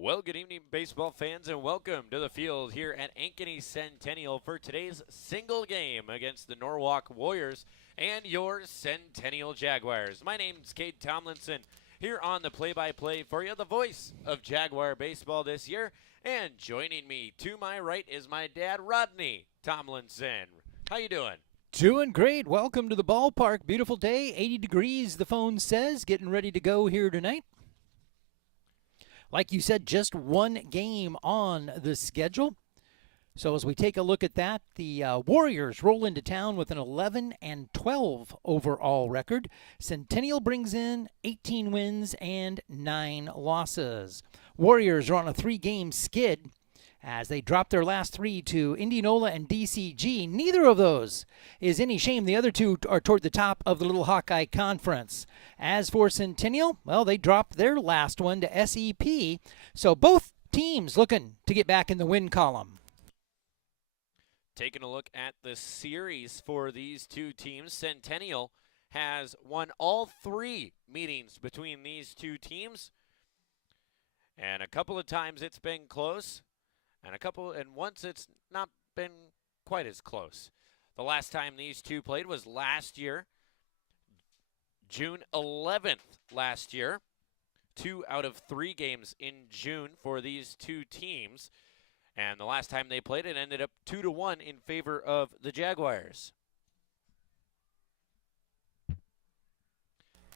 Well, good evening, baseball fans, and welcome to the field here at Ankeny Centennial for today's single game against the Norwalk Warriors and your Centennial Jaguars. My name's Cade Tomlinson, here on the play-by-play for you, the voice of Jaguar baseball this year. And joining me to my right is my dad, Rodney Tomlinson. How you doing? Doing great. Welcome to the ballpark. Beautiful day, 80 degrees, the phone says. Getting ready to go here tonight. Like you said, just one game on the schedule. So as we take a look at that, the Warriors roll into town with an 11-12 overall record. Centennial brings in 18 wins and 9 losses. Warriors are on a 3-game skid as they drop their last 3 to Indianola and DCG. Neither of those is any shame. The other two are toward the top of the Little Hawkeye Conference. As for Centennial, well, they dropped their last one to SEP. So both teams looking to get back in the win column. Taking a look at the series for these two teams, Centennial has won all 3 meetings between these two teams. And a couple of times it's been close. And once it's not been quite as close. The last time these two played was last year, June 11th last year. 2 out of 3 games in June for these two teams. And the last time they played, it ended up 2-1 in favor of the Jaguars.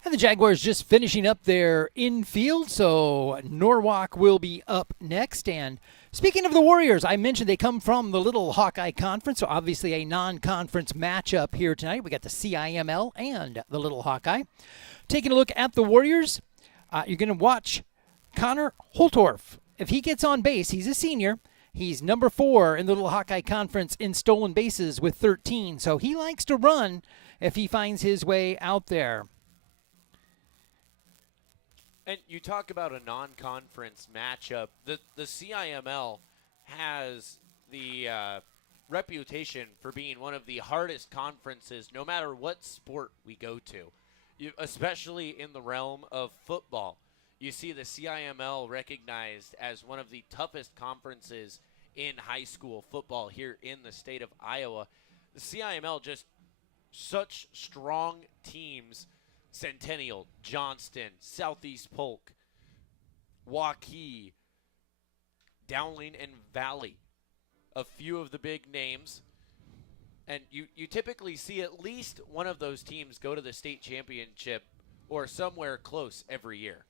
And the Jaguars just finishing up their infield, so Norwalk will be up next. And speaking of the Warriors, I mentioned they come from the Little Hawkeye Conference, so obviously a non-conference matchup here tonight. We got the CIML and the Little Hawkeye. Taking a look at the Warriors, you're going to watch Connor Holtorf. If he gets on base, he's a senior. He's number 4 in the Little Hawkeye Conference in stolen bases with 13, so he likes to run if he finds his way out there. And you talk about a non-conference matchup. The CIML has the reputation for being one of the hardest conferences, no matter what sport we go to, especially in the realm of football. You see the CIML recognized as one of the toughest conferences in high school football here in the state of Iowa. The CIML just such strong teams. Centennial, Johnston, Southeast Polk, Waukee, Dowling, and Valley. A few of the big names. And you typically see at least one of those teams go to the state championship or somewhere close every year.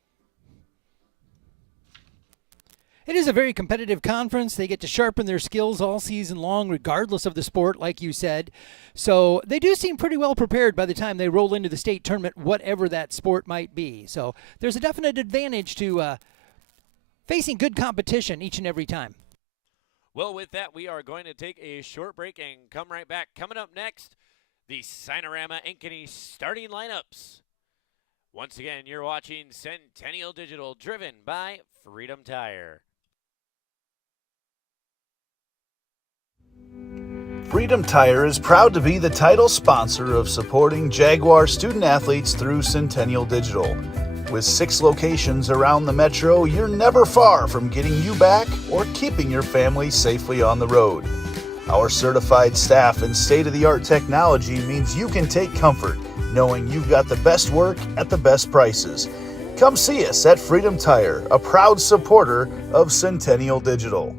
It is a very competitive conference. They get to sharpen their skills all season long, regardless of the sport, like you said. So they do seem pretty well prepared by the time they roll into the state tournament, whatever that sport might be. So there's a definite advantage to facing good competition each and every time. Well, with that, we are going to take a short break and come right back. Coming up next, the Cinerama Ankeny starting lineups. Once again, you're watching Centennial Digital, driven by Freedom Tire. Freedom Tire is proud to be the title sponsor of supporting Jaguar student athletes through Centennial Digital. With 6 locations around the metro, you're never far from getting you back or keeping your family safely on the road. Our certified staff and state-of-the-art technology means you can take comfort knowing you've got the best work at the best prices. Come see us at Freedom Tire, a proud supporter of Centennial Digital.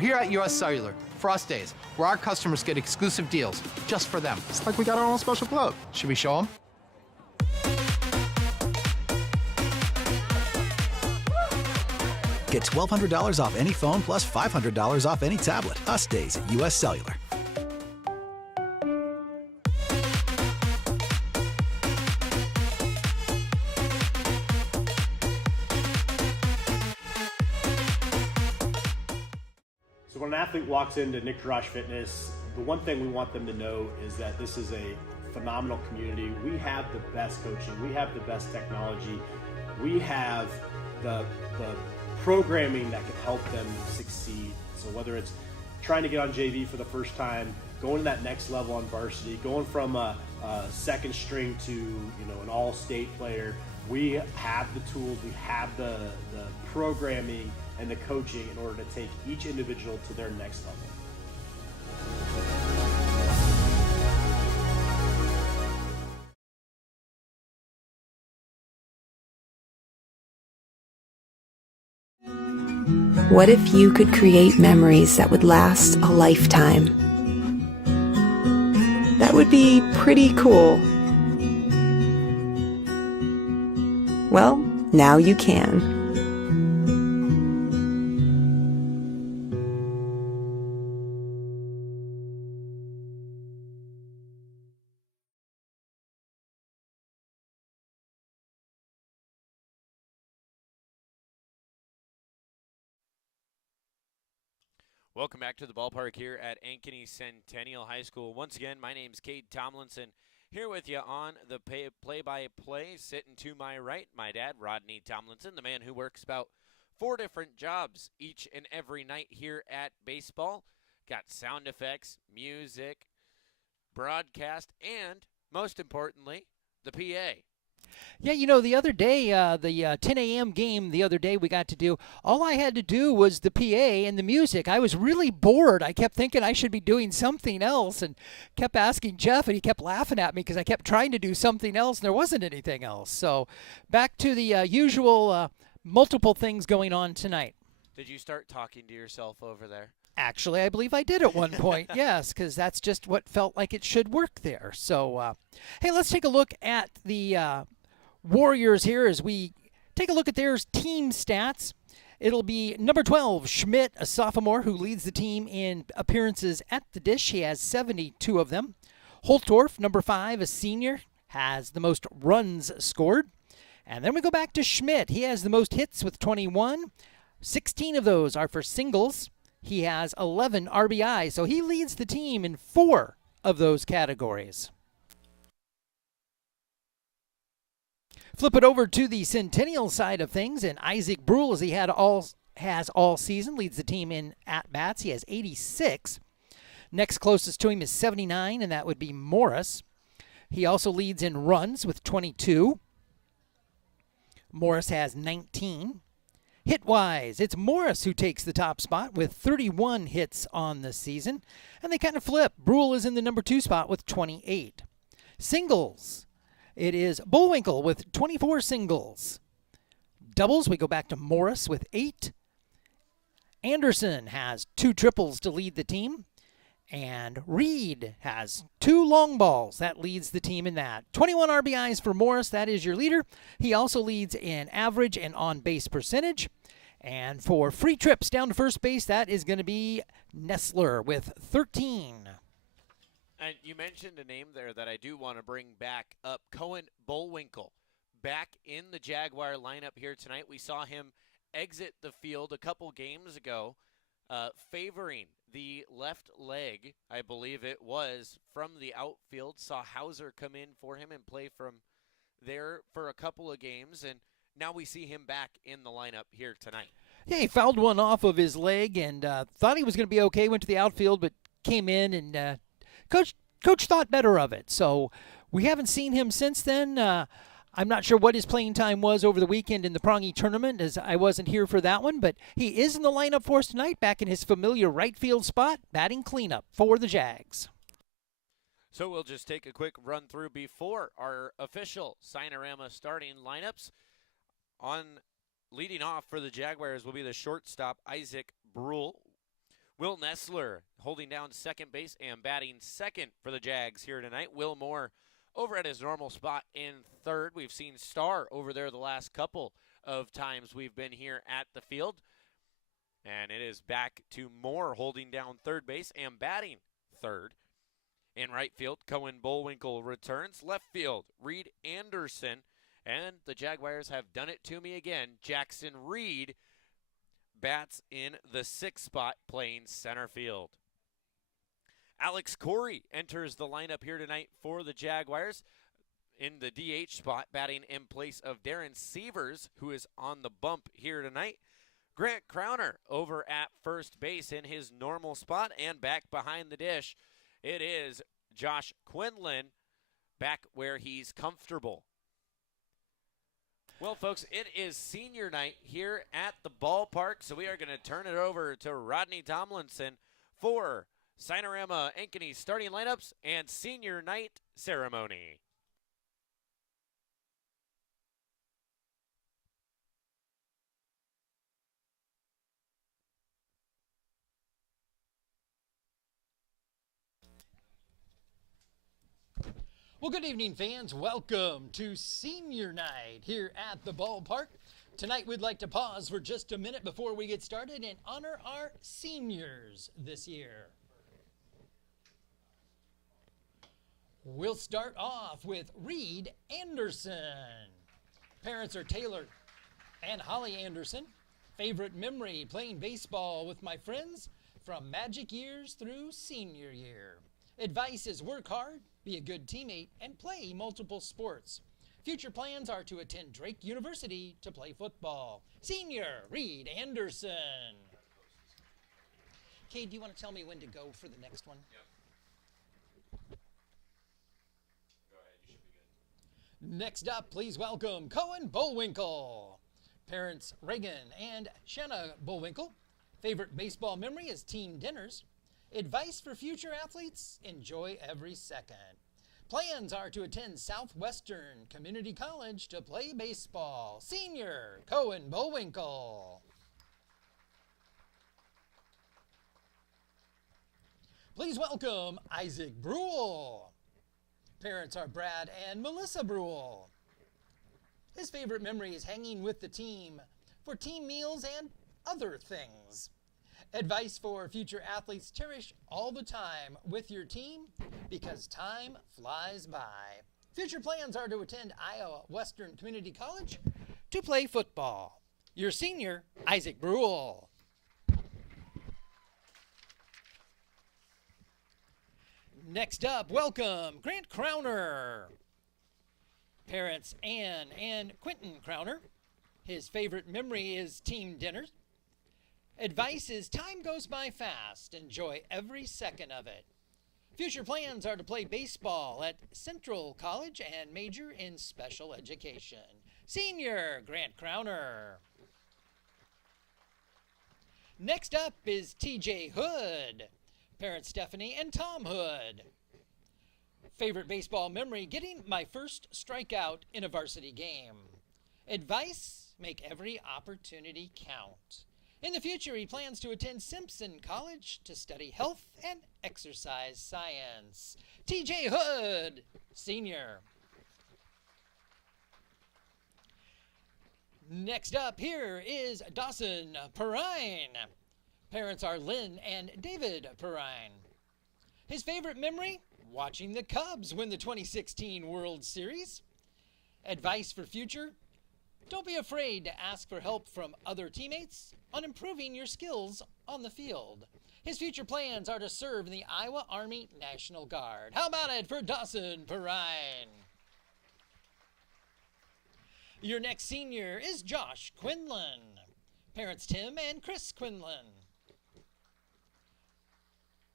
Here at US Cellular, Frost Days, where our customers get exclusive deals just for them. It's like we got our own special club. Should we show them? Get $1,200 off any phone plus $500 off any tablet. Us days at U.S. Cellular. So when an athlete walks into Nick Garage Fitness, the one thing we want them to know is that this is a phenomenal community. We have the best coaching. We have the best technology. We have the programming that can help them succeed. So whether it's trying to get on JV for the first time, going to that next level on varsity, going from a second string to an all-state player, we have the tools, we have the programming and the coaching in order to take each individual to their next level. What if you could create memories that would last a lifetime? That would be pretty cool. Well, now you can. Welcome back to the ballpark here at Ankeny Centennial High School. Once again, my name's Cade Tomlinson, here with you on the play-by-play. Sitting to my right, my dad, Rodney Tomlinson, the man who works about 4 different jobs each and every night here at baseball. Got sound effects, music, broadcast, and, most importantly, the PA. Yeah, the other day, the 10 a.m. game the other day we got to do, all I had to do was the PA and the music. I was really bored. I kept thinking I should be doing something else and kept asking Jeff, and he kept laughing at me because I kept trying to do something else, and there wasn't anything else. So back to the usual multiple things going on tonight. Did you start talking to yourself over there? Actually, I believe I did at one point, yes, because that's just what felt like it should work there. So, hey, let's take a look at the Warriors here as we take a look at their team stats. It'll be number 12, Schmidt, a sophomore who leads the team in appearances at the dish. He has 72 of them. Holtorf, number 5, a senior, has the most runs scored. And then we go back to Schmidt. He has the most hits with 21. 16 of those are for singles. He has 11 RBI, so he leads the team in 4 of those categories. Flip it over to the Centennial side of things, and Isaac Brule, as he has all season, leads the team in at-bats. He has 86. Next closest to him is 79, and that would be Morris. He also leads in runs with 22. Morris has 19. Hit-wise, it's Morris who takes the top spot with 31 hits on the season, and they kind of flip. Brule is in the number 2 spot with 28. Singles, it is Bullwinkle with 24 singles. Doubles, we go back to Morris with 8. Anderson has 2 triples to lead the team. And Reed has 2 long balls. That leads the team in that. 21 RBIs for Morris. That is your leader. He also leads in average and on-base percentage. And for free trips down to first base, that is going to be Nestler with 13. And you mentioned a name there that I do want to bring back up. Cohen Bullwinkle, back in the Jaguar lineup here tonight. We saw him exit the field a couple games ago, favoring the left leg, I believe it was, from the outfield. Saw Hauser come in for him and play from there for a couple of games, and now we see him back in the lineup here tonight. Yeah, he fouled one off of his leg and thought he was going to be okay, went to the outfield, but came in, and Coach thought better of it. So we haven't seen him since then. I'm not sure what his playing time was over the weekend in the Prongy tournament, as I wasn't here for that one, but he is in the lineup for us tonight, back in his familiar right field spot, batting cleanup for the Jags. So we'll just take a quick run through before our official Signorama starting lineups. Leading off for the Jaguars will be the shortstop, Isaac Brule. Will Nestler holding down second base and batting second for the Jags here tonight. Will Moore over at his normal spot in third. We've seen Starr over there the last couple of times we've been here at the field. And it is back to Moore holding down third base and batting third. In right field, Cohen Bullwinkle returns. Left field, Reed Anderson. And the Jaguars have done it to me again. Jackson Reed bats in the sixth spot playing center field. Alex Corey enters the lineup here tonight for the Jaguars in the DH spot, batting in place of Darren Sievers, who is on the bump here tonight. Grant Crowner over at first base in his normal spot, and back behind the dish, it is Josh Quinlan back where he's comfortable. Well, folks, it is senior night here at the ballpark, so we are going to turn it over to Rodney Tomlinson for Cinerama Ankeny starting lineups and senior night ceremony. Well, good evening, fans. Welcome to Senior Night here at the ballpark. Tonight, we'd like to pause for just a minute before we get started and honor our seniors this year. We'll start off with Reed Anderson. Parents are Taylor and Holly Anderson. Favorite memory, playing baseball with my friends from magic years through senior year. Advice is work hard, be a good teammate, and play multiple sports. Future plans are to attend Drake University to play football. Senior Reed Anderson. Kay, do you want to tell me when to go for the next one? Yep. Go ahead, you should be good. Next up, please welcome Cohen Bullwinkle. Parents Reagan and Shanna Bullwinkle. Favorite baseball memory is team dinners. Advice for future athletes, enjoy every second. Plans are to attend Southwestern Community College to play baseball. Senior Cohen Bullwinkle. Please welcome Isaac Brule. Parents are Brad and Melissa Brule. His favorite memory is hanging with the team for team meals and other things. Advice for future athletes, cherish all the time with your team because time flies by. Future plans are to attend Iowa Western Community College to play football. Your senior, Isaac Brule. Next up, welcome Grant Crowner. Parents Ann and Quentin Crowner. His favorite memory is team dinners. Advice is time goes by fast. Enjoy every second of it. Future plans are to play baseball at Central College and major in special education. Senior Grant Crowner. Next up is TJ Hood. Parents Stephanie and Tom Hood. Favorite baseball memory, getting my first strikeout in a varsity game. Advice, make every opportunity count. In the future, he plans to attend Simpson College to study health and exercise science. TJ Hood, Senior. Next up here is Dawson Perrine. Parents are Lynn and David Perrine. His favorite memory? Watching the Cubs win the 2016 World Series. Advice for future? Don't be afraid to ask for help from other teammates on improving your skills on the field. His future plans are to serve in the Iowa Army National Guard. How about it for Dawson Perrine? Your next senior is Josh Quinlan. Parents Tim and Chris Quinlan.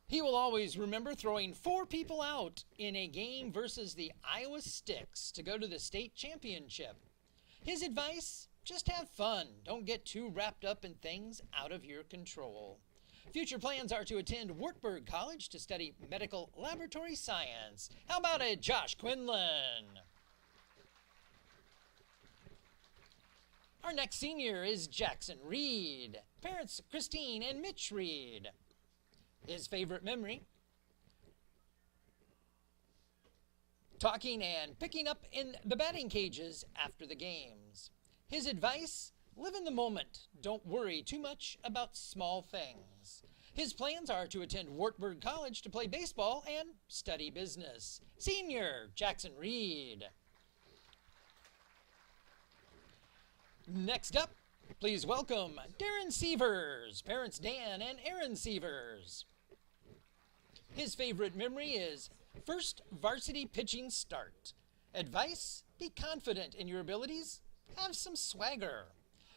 He will always remember throwing 4 people out in a game versus the Iowa Sticks to go to the state championship. His advice, just have fun. Don't get too wrapped up in things out of your control. Future plans are to attend Wartburg College to study medical laboratory science. How about it, Josh Quinlan? Our next senior is Jackson Reed. Parents Christine and Mitch Reed. His favorite memory? Talking and picking up in the batting cages after the games. His advice? live in the moment. Don't worry too much about small things. His plans are to attend Wartburg College to play baseball and study business. Senior Jackson Reed. Next up, please welcome Darren Sievers, parents Dan and Aaron Sievers. His favorite memory is first varsity pitching start. Advice, be confident in your abilities, have some swagger.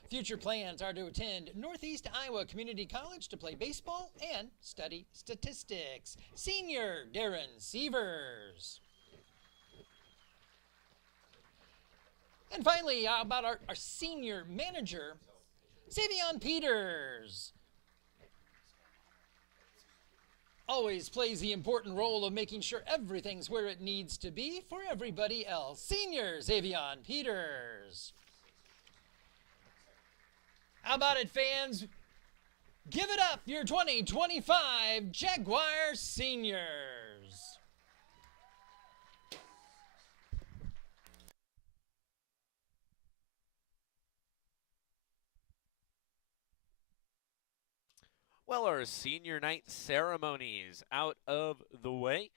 Future plans are to attend Northeast Iowa Community College to play baseball and study statistics. Senior Darren Sievers. And finally, how about our senior manager, Savion Peters. Always plays the important role of making sure everything's where it needs to be for everybody else. Senior Savion Peters. How about it, fans? Give it up, your 2025 Jaguar Seniors. Well, our senior night ceremonies out of the way.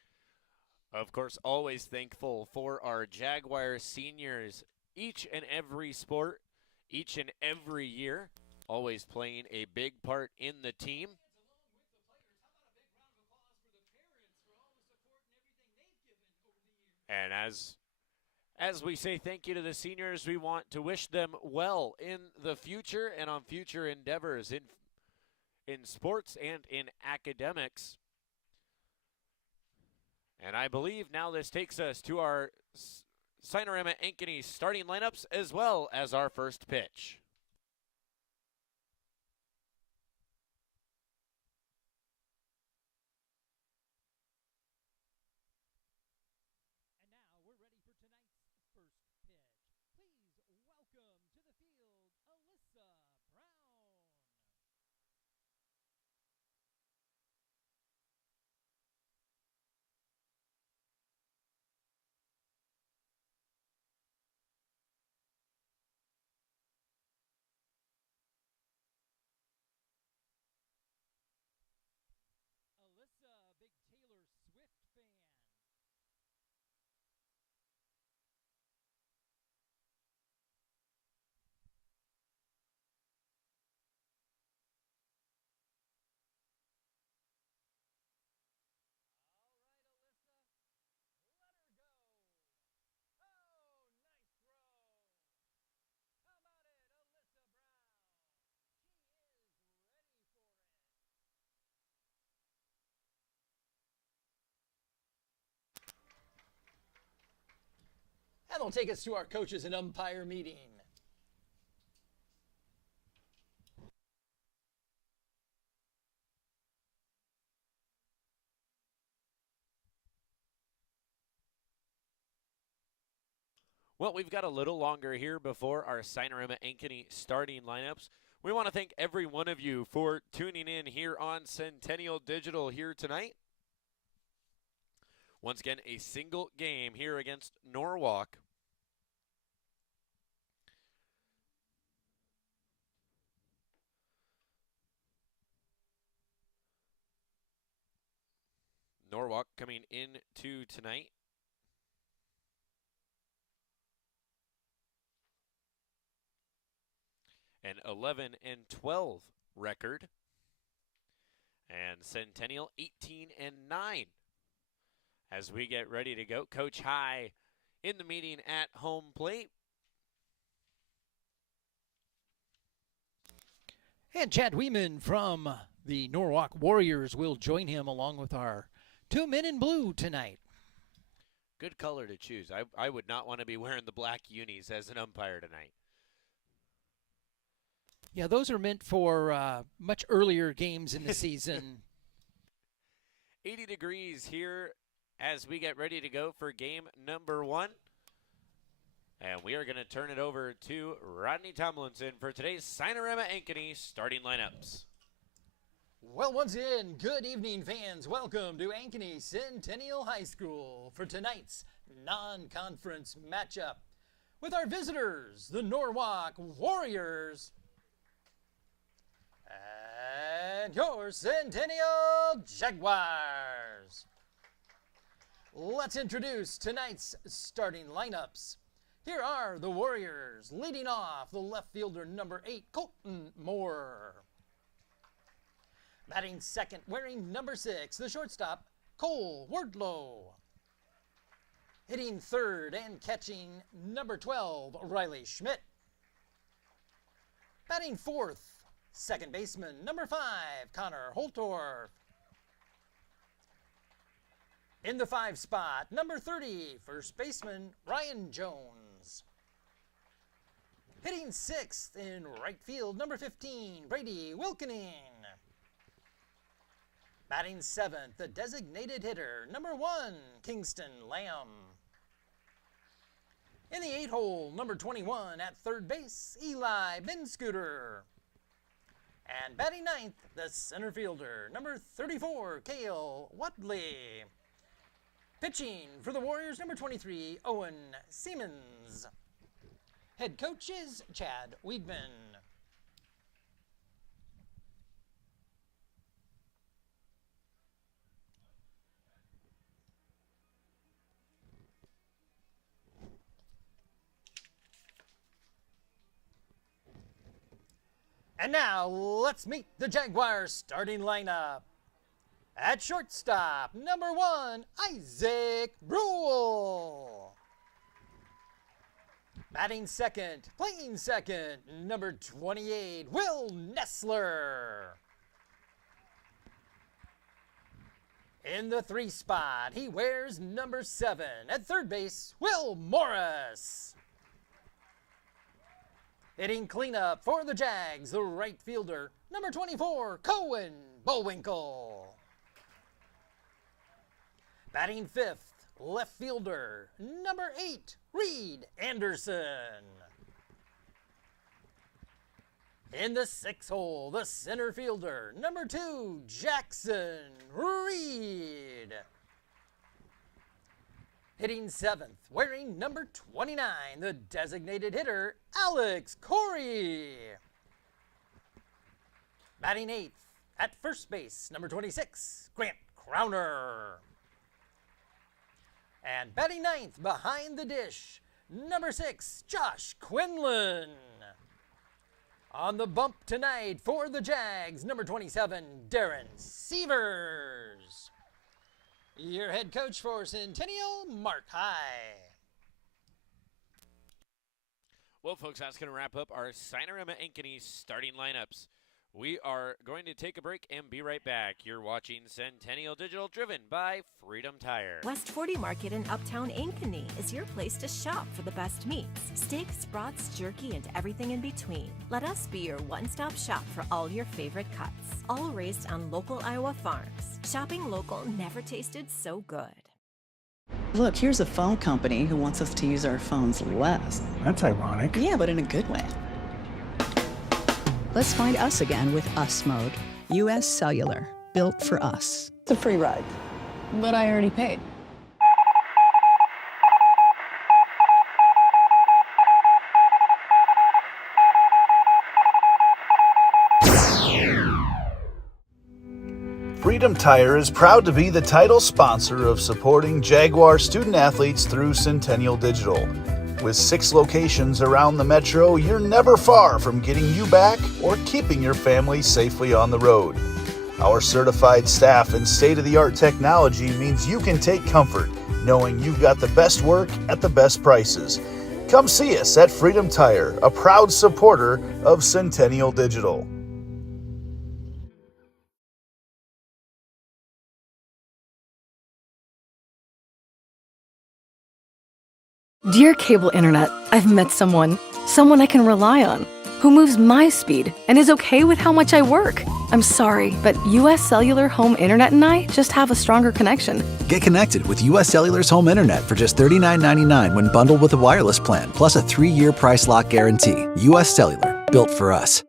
Of course, always thankful for our Jaguar seniors, each and every sport, each and every year, always playing a big part in the team. And as we say thank you to the seniors, we want to wish them well in the future and on future endeavors in sports and in academics. And I believe now this takes us to our Cinerama Ankeny starting lineups as well as our first pitch. And now we're ready for tonight's first pitch. Please welcome to the field, Alyssa Brown. Alyssa, big Taylor Swift fan. All right, Alyssa, let her go. Oh, nice throw. How about it, Alyssa Brown? She is ready for it. That'll take us to our coaches and umpire meeting. Well, we've got a little longer here before our Cinerama Ankeny starting lineups. We want to thank every one of you for tuning in here on Centennial Digital here tonight. Once again, a single game here against Norwalk. Norwalk coming into tonight. An 11-12 record. And Centennial 18-9. As we get ready to go, Coach High in the meeting at home plate. And Chad Weeman from the Norwalk Warriors will join him along with our two men in blue tonight. Good color to choose. I would not want to be wearing the black unis as an umpire tonight. Yeah, those are meant for much earlier games in the season. 80 degrees here as we get ready to go for game number 1. And we are going to turn it over to Rodney Tomlinson for today's Cinerama Ankeny starting lineups. Well, once again, good evening, fans. Welcome to Ankeny Centennial High School for tonight's non-conference matchup. with our visitors, the Norwalk Warriors, and your Centennial Jaguars. Let's introduce tonight's starting lineups. Here are the Warriors, leading off the left fielder number 8, Colton Moore. Batting second, wearing number 6, the shortstop, Cole Wardlow. Hitting third and catching number 12, Riley Schmidt. Batting fourth, second baseman number 5, Connor Holtorf. In the 5 spot, number 30, first baseman Ryan Jones. Hitting sixth in right field, number 15, Brady Wilkening. Batting seventh, the designated hitter, number 1, Kingston Lamb. In the 8-hole, number 21 at third base, Eli Binscooter. And batting ninth, the center fielder, number 34, Cale Wadley. Pitching for the Warriors, number 23, Owen Siemens. Head coach is Chad Weedman. And now, let's meet the Jaguars starting lineup. At shortstop, number 1, Isaac Brule. Batting second, playing second, number 28, Will Nessler. In the 3 spot, he wears number 7. At third base, Will Morris. Hitting cleanup for the Jags, the right fielder, number 24, Cohen Bullwinkle. Batting fifth, left fielder, number 8, Reed Anderson. In the 6th hole, the center fielder, number 2, Jackson Reed. Hitting 7th, wearing number 29, the designated hitter, Alex Corey. Batting 8th, at first base, number 26, Grant Crowner. And batting 9th, behind the dish, number 6, Josh Quinlan. On the bump tonight for the Jags, number 27, Darren Sievers. Your head coach for Centennial, Mark High. Well, folks, that's going to wrap up our Norwalk Ankeny starting lineups. We are going to take a break and be right back. You're watching Centennial Digital, driven by Freedom Tire. West 40 Market in Uptown Ankeny is your place to shop for the best meats, steaks, brats, jerky, and everything in between. Let us be your one-stop shop for all your favorite cuts, all raised on local Iowa farms. Shopping local never tasted so good. Look, here's a phone company who wants us to use our phones less. That's ironic. Yeah, but in a good way. Let's find us again with Us Mode. U.S. Cellular, built for us. It's a free ride. But I already paid. Freedom Tire is proud to be the title sponsor of supporting Jaguar student athletes through Centennial Digital. With 6 locations around the metro, you're never far from getting you back or keeping your family safely on the road. Our certified staff and state-of-the-art technology means you can take comfort knowing you've got the best work at the best prices. Come see us at Freedom Tire, a proud supporter of Centennial Digital. Dear Cable Internet, I've met someone I can rely on, who moves my speed and is okay with how much I work. I'm sorry, but US Cellular Home Internet and I just have a stronger connection. Get connected with US Cellular's home internet for just $39.99 when bundled with a wireless plan, plus a 3-year price lock guarantee. US Cellular, built for us.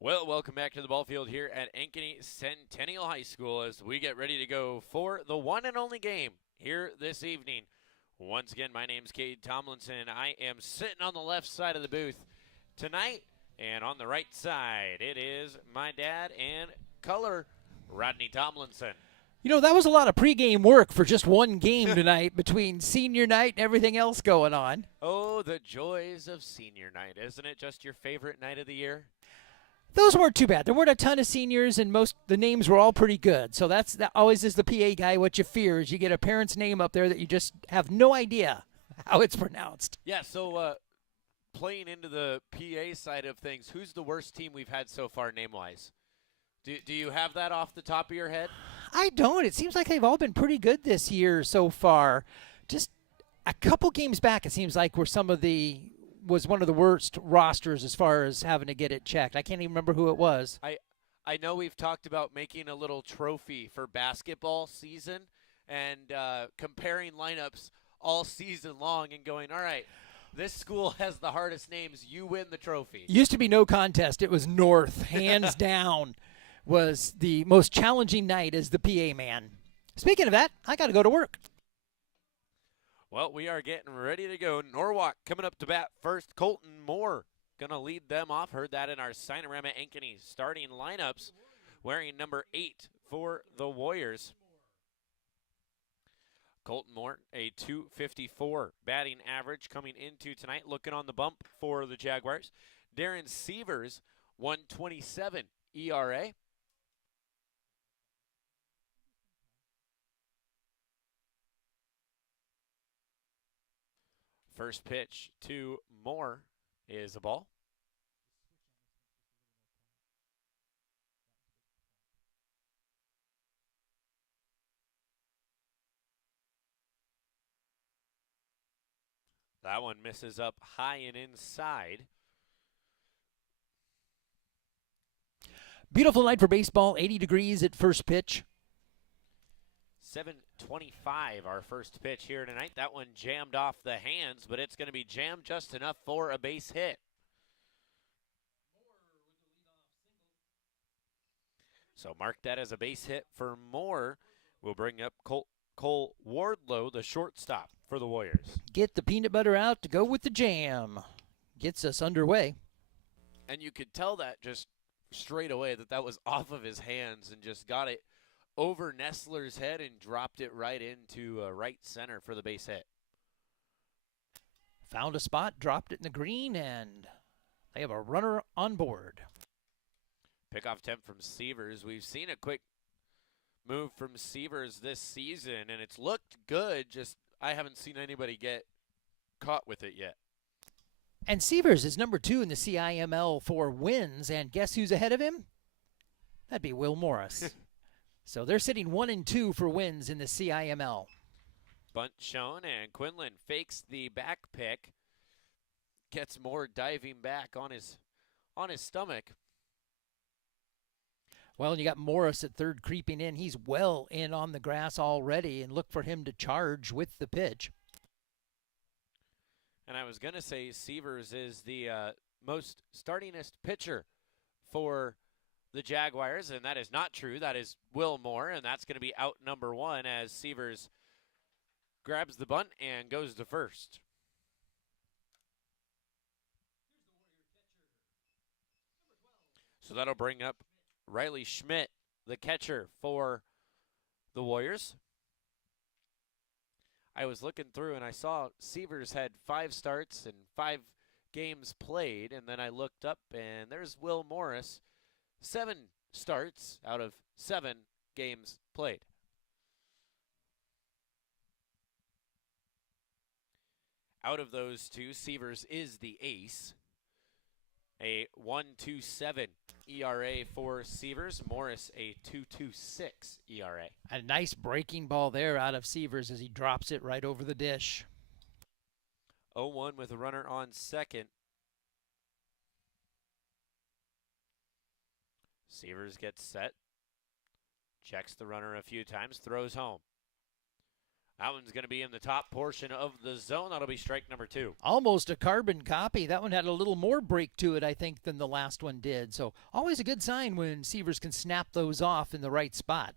Well, welcome back to the ball field here at Ankeny Centennial High School as we get ready to go for the one and only game here this evening. Once again, my name's Cade Tomlinson. I am sitting on the left side of the booth tonight, and on the right side, it is my dad and color, Rodney Tomlinson. You know, that was a lot of pregame work for just one game tonight between senior night and everything else going on. Oh, the joys of senior night. Isn't it just your favorite night of the year? Those weren't too bad. There weren't a ton of seniors, and the names were all pretty good. So that always is the PA guy. What you fear is you get a parent's name up there that you just have no idea how it's pronounced. Yeah, so playing into the PA side of things, who's the worst team we've had so far name-wise? Do you have that off the top of your head? I don't. It seems like they've all been pretty good this year so far. Just a couple games back, it seems like was one of the worst rosters as far as having to get it checked. I can't even remember who it was. I know we've talked about making a little trophy for basketball season and comparing lineups all season long and going, all right, this school has the hardest names. You win the trophy. Used to be no contest. It was North, hands down. Was the most challenging night as the PA man. Speaking of that, I got to go to work. Well, we are getting ready to go. Norwalk coming up to bat first. Colton Moore going to lead them off. Heard that in our Sinorama Ankeny starting lineups, wearing number 8 for the Warriors. Colton Moore, a .254 batting average coming into tonight, looking on the bump for the Jaguars. Darren Sievers, 1.27 ERA. First pitch to Moore is a ball. That one misses up high and inside. Beautiful night for baseball, 80 degrees at first pitch. 7:25 our first pitch here tonight. That one jammed off the hands, but it's going to be jammed just enough for a base hit. So mark that as a base hit for Moore. We'll bring up Cole Wardlow, the shortstop for the Warriors. Get the peanut butter out to go with the jam. Gets us underway. And you could tell that just straight away that was off of his hands and just got it over Nestler's head and dropped it right into right center for the base hit. Found a spot, dropped it in the green, and they have a runner on board. Pickoff attempt from Sievers. We've seen a quick move from Sievers this season, and it's looked good, just I haven't seen anybody get caught with it yet. And Sievers is number 2 in the CIML for wins, and guess who's ahead of him? That'd be Will Morris. So they're sitting 1 and 2 for wins in the CIML. Bunt shown, and Quinlan fakes the back pick. Gets Moore diving back on his stomach. Well, you got Morris at third creeping in. He's well in on the grass already, and look for him to charge with the pitch. And I was going to say Sievers is the most startingest pitcher for the Jaguars, and that is not true. That is Will Moore, and that's going to be out number 1 as Sievers grabs the bunt and goes to first. So that'll bring up Riley Schmidt, the catcher for the Warriors. I was looking through and I saw Sievers had 5 starts and 5 games played, and then I looked up and there's Will Morris, 7 starts out of 7 games played. Out of those 2, Sievers is the ace. A 1.27 ERA for Sievers. Morris a 2.26 ERA. A nice breaking ball there out of Sievers as he drops it right over the dish. 0-1 with a runner on second. Sievers gets set. Checks the runner a few times. Throws home. That one's going to be in the top portion of the zone. That'll be strike number 2. Almost a carbon copy. That one had a little more break to it, I think, than the last one did. So always a good sign when receivers can snap those off in the right spot.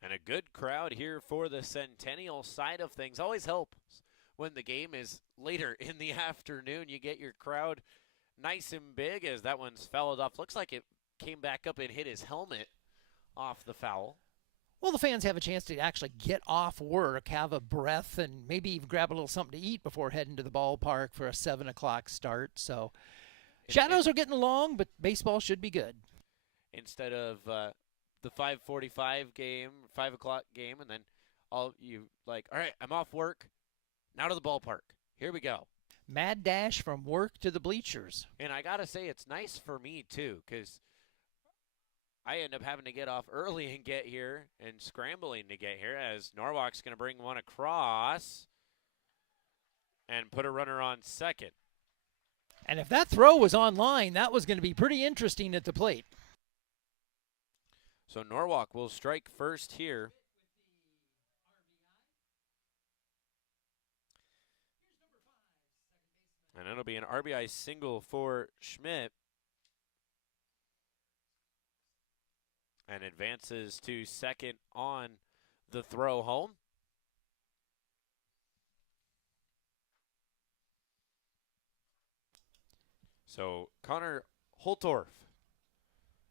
And a good crowd here for the Centennial side of things. Always helps when the game is later in the afternoon. You get your crowd nice and big as that one's fouled off. Looks like it came back up and hit his helmet off the foul. Well, the fans have a chance to actually get off work, have a breath, and maybe even grab a little something to eat before heading to the ballpark for a 7 o'clock start. So shadows are getting long, but baseball should be good. Instead of the 5:45 game, 5 o'clock game, and then all right, I'm off work, now to the ballpark. Here we go. Mad dash from work to the bleachers. And I got to say, it's nice for me, too, because I end up having to get off early and get here and scrambling to get here as Norwalk's going to bring one across and put a runner on second. And if that throw was online, that was going to be pretty interesting at the plate. So Norwalk will strike first here. And it'll be an RBI single for Schmidt. And advances to second on the throw home. So Connor Holtorf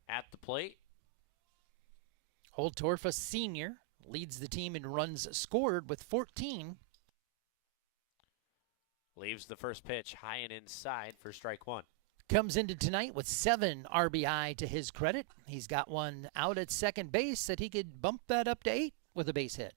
at the plate. Holtorf, a senior, leads the team in runs scored with 14. Leaves the first pitch high and inside for strike 1. Comes into tonight with 7 RBI to his credit. He's got one out at second base that he could bump that up to 8 with a base hit.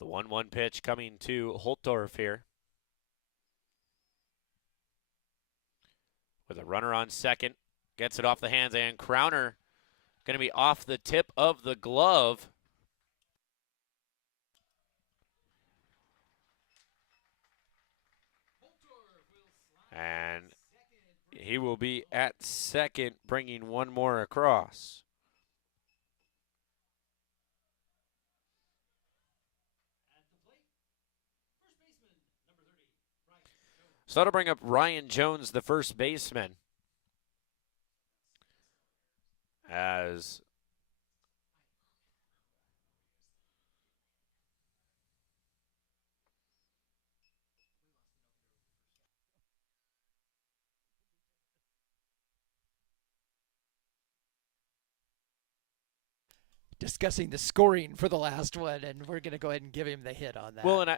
The 1-1 pitch coming to Holtorf here. With a runner on second. Gets it off the hands, and Crowner going to be off the tip of the glove. And he will be at second, bringing one more across. So that'll bring up Ryan Jones, the first baseman, as discussing the scoring for the last one, and we're going to go ahead and give him the hit on that. well, and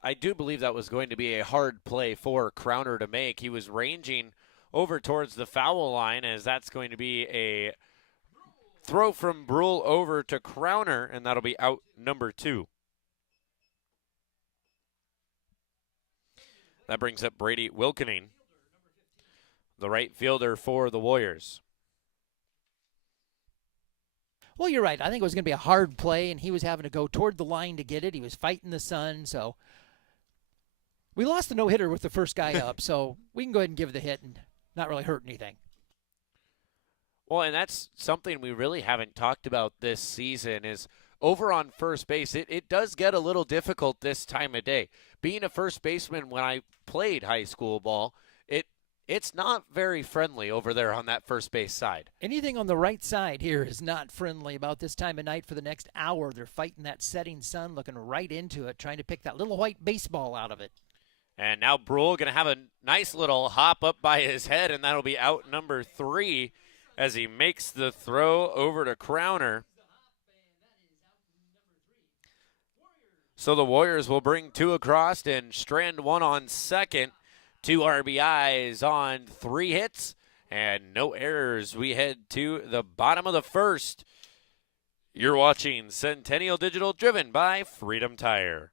I do believe that was going to be a hard play for Crowner to make. He was ranging over towards the foul line, as that's going to be a throw from Brule over to Crowner, and that'll be out number 2. That brings up Brady Wilkening, the right fielder for the Warriors. Well, you're right. I think it was going to be a hard play, and he was having to go toward the line to get it. He was fighting the sun, so we lost the no-hitter with the first guy up, so we can go ahead and give the hit and not really hurt anything. Well, and that's something we really haven't talked about this season is over on first base. It does get a little difficult this time of day. Being a first baseman when I played high school ball, it's not very friendly over there on that first base side. Anything on the right side here is not friendly about this time of night for the next hour. They're fighting that setting sun, looking right into it, trying to pick that little white baseball out of it. And now Brule going to have a nice little hop up by his head, and that'll be out number 3 as he makes the throw over to Crowner. So the Warriors will bring 2 across and strand 1 on second. 2 RBIs on 3 hits and no errors. We head to the bottom of the first. You're watching Centennial Digital, driven by Freedom Tire.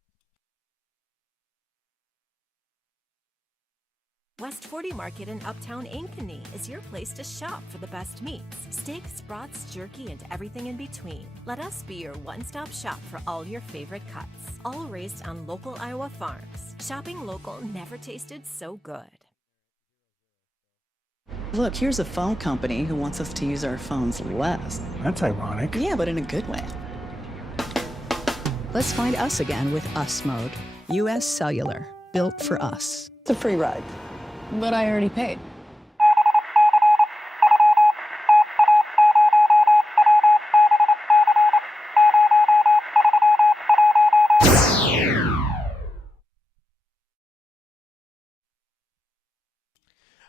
West 40 Market in Uptown Ankeny is your place to shop for the best meats, steaks, brats, jerky, and everything in between. Let us be your one-stop shop for all your favorite cuts, all raised on local Iowa farms. Shopping local never tasted so good. Look, here's a phone company who wants us to use our phones less. That's ironic. Yeah, but in a good way. Let's find us again with Us Mode. U.S. Cellular, built for us. It's a free ride. But I already paid.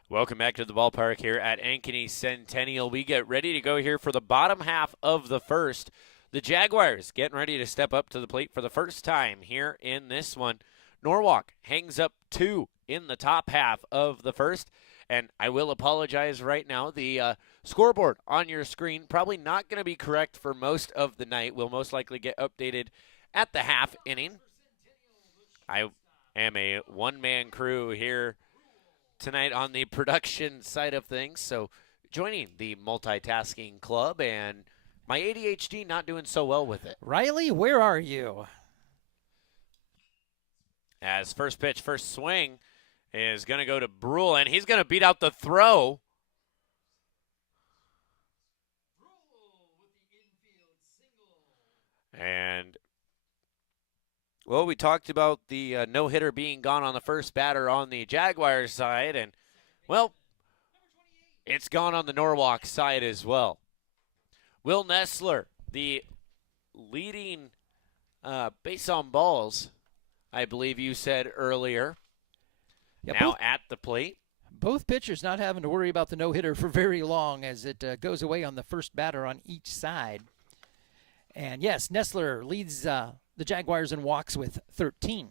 Welcome back to the ballpark here at Ankeny Centennial. We get ready to go here for the bottom half of the first. The Jaguars getting ready to step up to the plate for the first time here in this one. Norwalk hangs up 2 in the top half of the first. And I will apologize right now. The scoreboard on your screen probably not going to be correct for most of the night. Will most likely get updated at the half inning. I am a one-man crew here tonight on the production side of things. So joining the multitasking club, and my ADHD not doing so well with it. Riley, where are you? As first pitch, first swing is going to go to Brule, and he's going to beat out the throw. And, well, we talked about the no-hitter being gone on the first batter on the Jaguars side, and, well, it's gone on the Norwalk side as well. Will Nessler, the leading base on balls, I believe you said earlier, now at the plate. Both pitchers not having to worry about the no-hitter for very long as it goes away on the first batter on each side. And, yes, Nessler leads the Jaguars in walks with 13.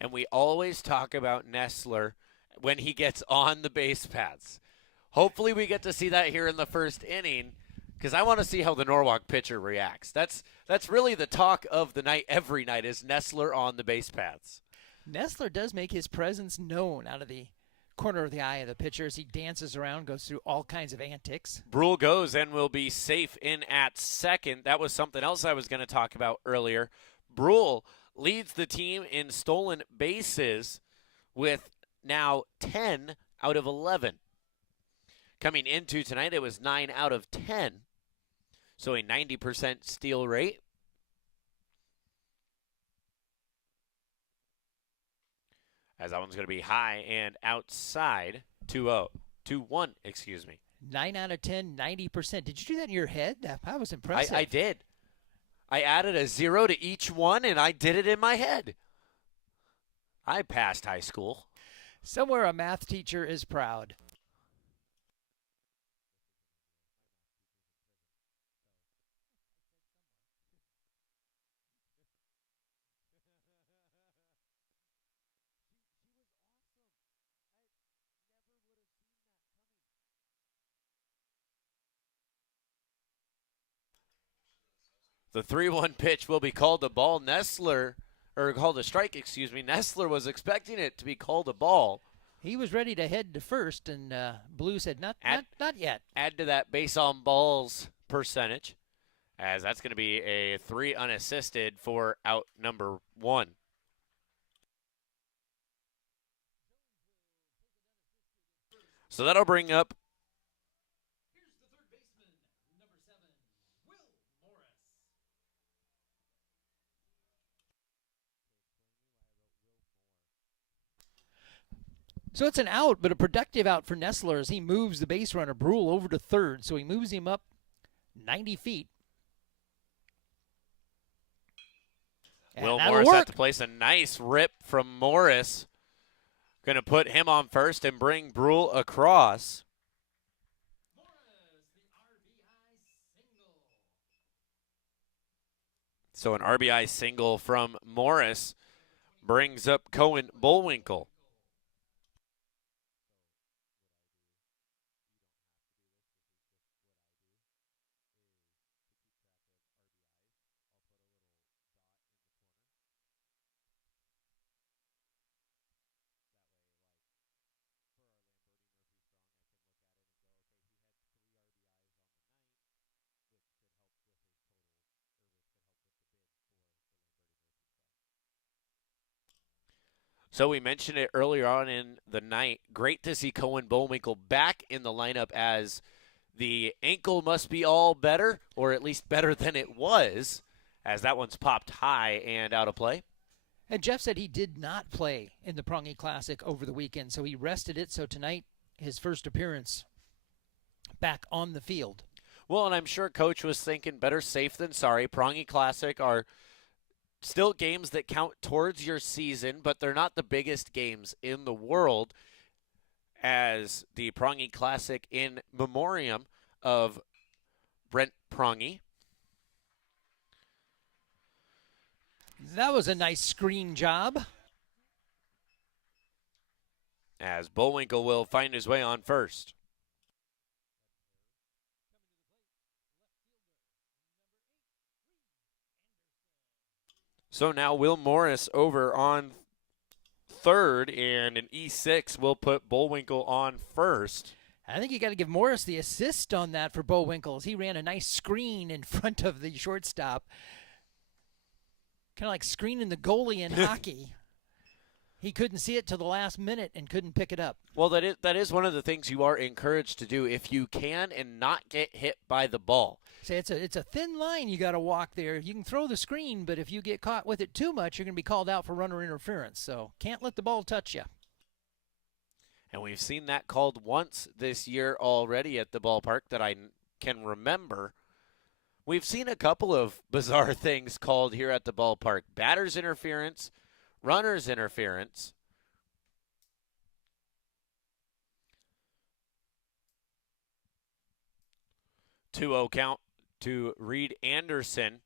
And we always talk about Nessler when he gets on the base paths. Hopefully we get to see that here in the first inning, because I want to see how the Norwalk pitcher reacts. That's really the talk of the night every night is Nessler on the base paths. Nessler does make his presence known out of the corner of the eye of the pitcher as he dances around, goes through all kinds of antics. Brule goes and will be safe in at second. That was something else I was going to talk about earlier. Brule leads the team in stolen bases with now 10 out of 11. Coming into tonight, it was 9 out of 10. So a 90% steal rate. As that one's going to be high and outside. 2-0. 2-1, excuse me. 9 out of 10, 90%. Did you do that in your head? That was impressive. I did. I added a 0 to each one, and I did it in my head. I passed high school. Somewhere a math teacher is proud. The 3-1 pitch will be called a ball. Nessler, or called a strike, excuse me. Nessler was expecting it to be called a ball. He was ready to head to first, and Blue said, not yet. Add to that base on balls percentage, as that's going to be a 3 unassisted for out number 1. So that'll bring up So it's an out, but a productive out for Nessler as he moves the base runner, Brule, over to third. So he moves him up 90 feet. Will Morris at the place. A nice rip from Morris. Going to put him on first and bring Brule across. So an RBI single from Morris brings up Cohen Bullwinkle. So we mentioned it earlier on in the night. Great to see Cohen Bullwinkle back in the lineup, as the ankle must be all better, or at least better than it was, as that one's popped high and out of play. And Jeff said he did not play in the Prongy Classic over the weekend, so he rested it. So tonight, his first appearance back on the field. Well, and I'm sure Coach was thinking better safe than sorry. Prongy Classic are still games that count towards your season, but they're not the biggest games in the world, as the Prongy Classic in memoriam of Brent Prongy. That was a nice screen job. As Bullwinkle will find his way on first. So now Will Morris over on third, and an E6 will put Bullwinkle on first. I think you got to give Morris the assist on that for Bullwinkle, as he ran a nice screen in front of the shortstop. Kind of like screening the goalie in hockey. He couldn't see it till the last minute and couldn't pick it up. Well, that is one of the things you are encouraged to do if you can and not get hit by the ball. Say it's a thin line you got to walk there. You can throw the screen, but if you get caught with it too much, you're going to be called out for runner interference. So can't let the ball touch you. And we've seen that called once this year already at the ballpark that I can remember. We've seen a couple of bizarre things called here at the ballpark. Batter's interference, runner's interference. Two-0 count to Reed Anderson.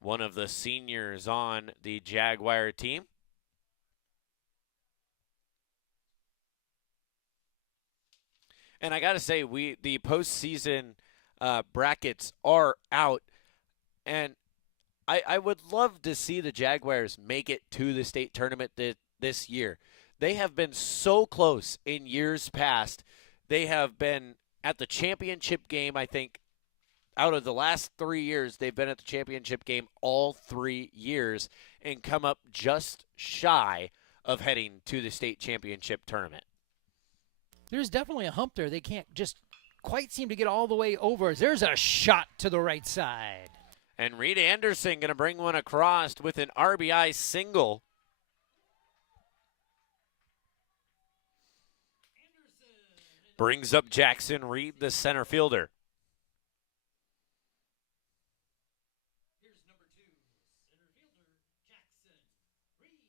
One of the seniors on the Jaguar team. And I got to say, the postseason brackets are out. And I would love to see the Jaguars make it to the state tournament this year. They have been so close in years past. They have been at the championship game, I think, out of the last 3 years, they've been at the championship game all 3 years and come up just shy of heading to the state championship tournament. There's definitely a hump there. They can't just quite seem to get all the way over. There's a shot to the right side. And Reed Anderson going to bring one across with an RBI single. Brings up Jackson Reed, the center fielder. Here's number 2, center fielder Jackson Reed.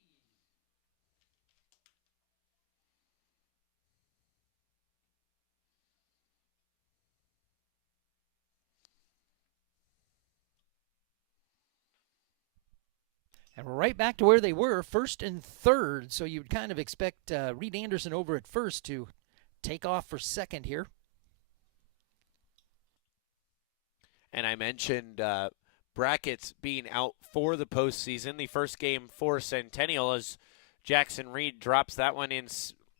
And we're right back to where they were, first and third. So you'd kind of expect Reed Anderson over at first to take off for second here. And I mentioned brackets being out for the postseason. The first game for Centennial, as Jackson Reed drops that one in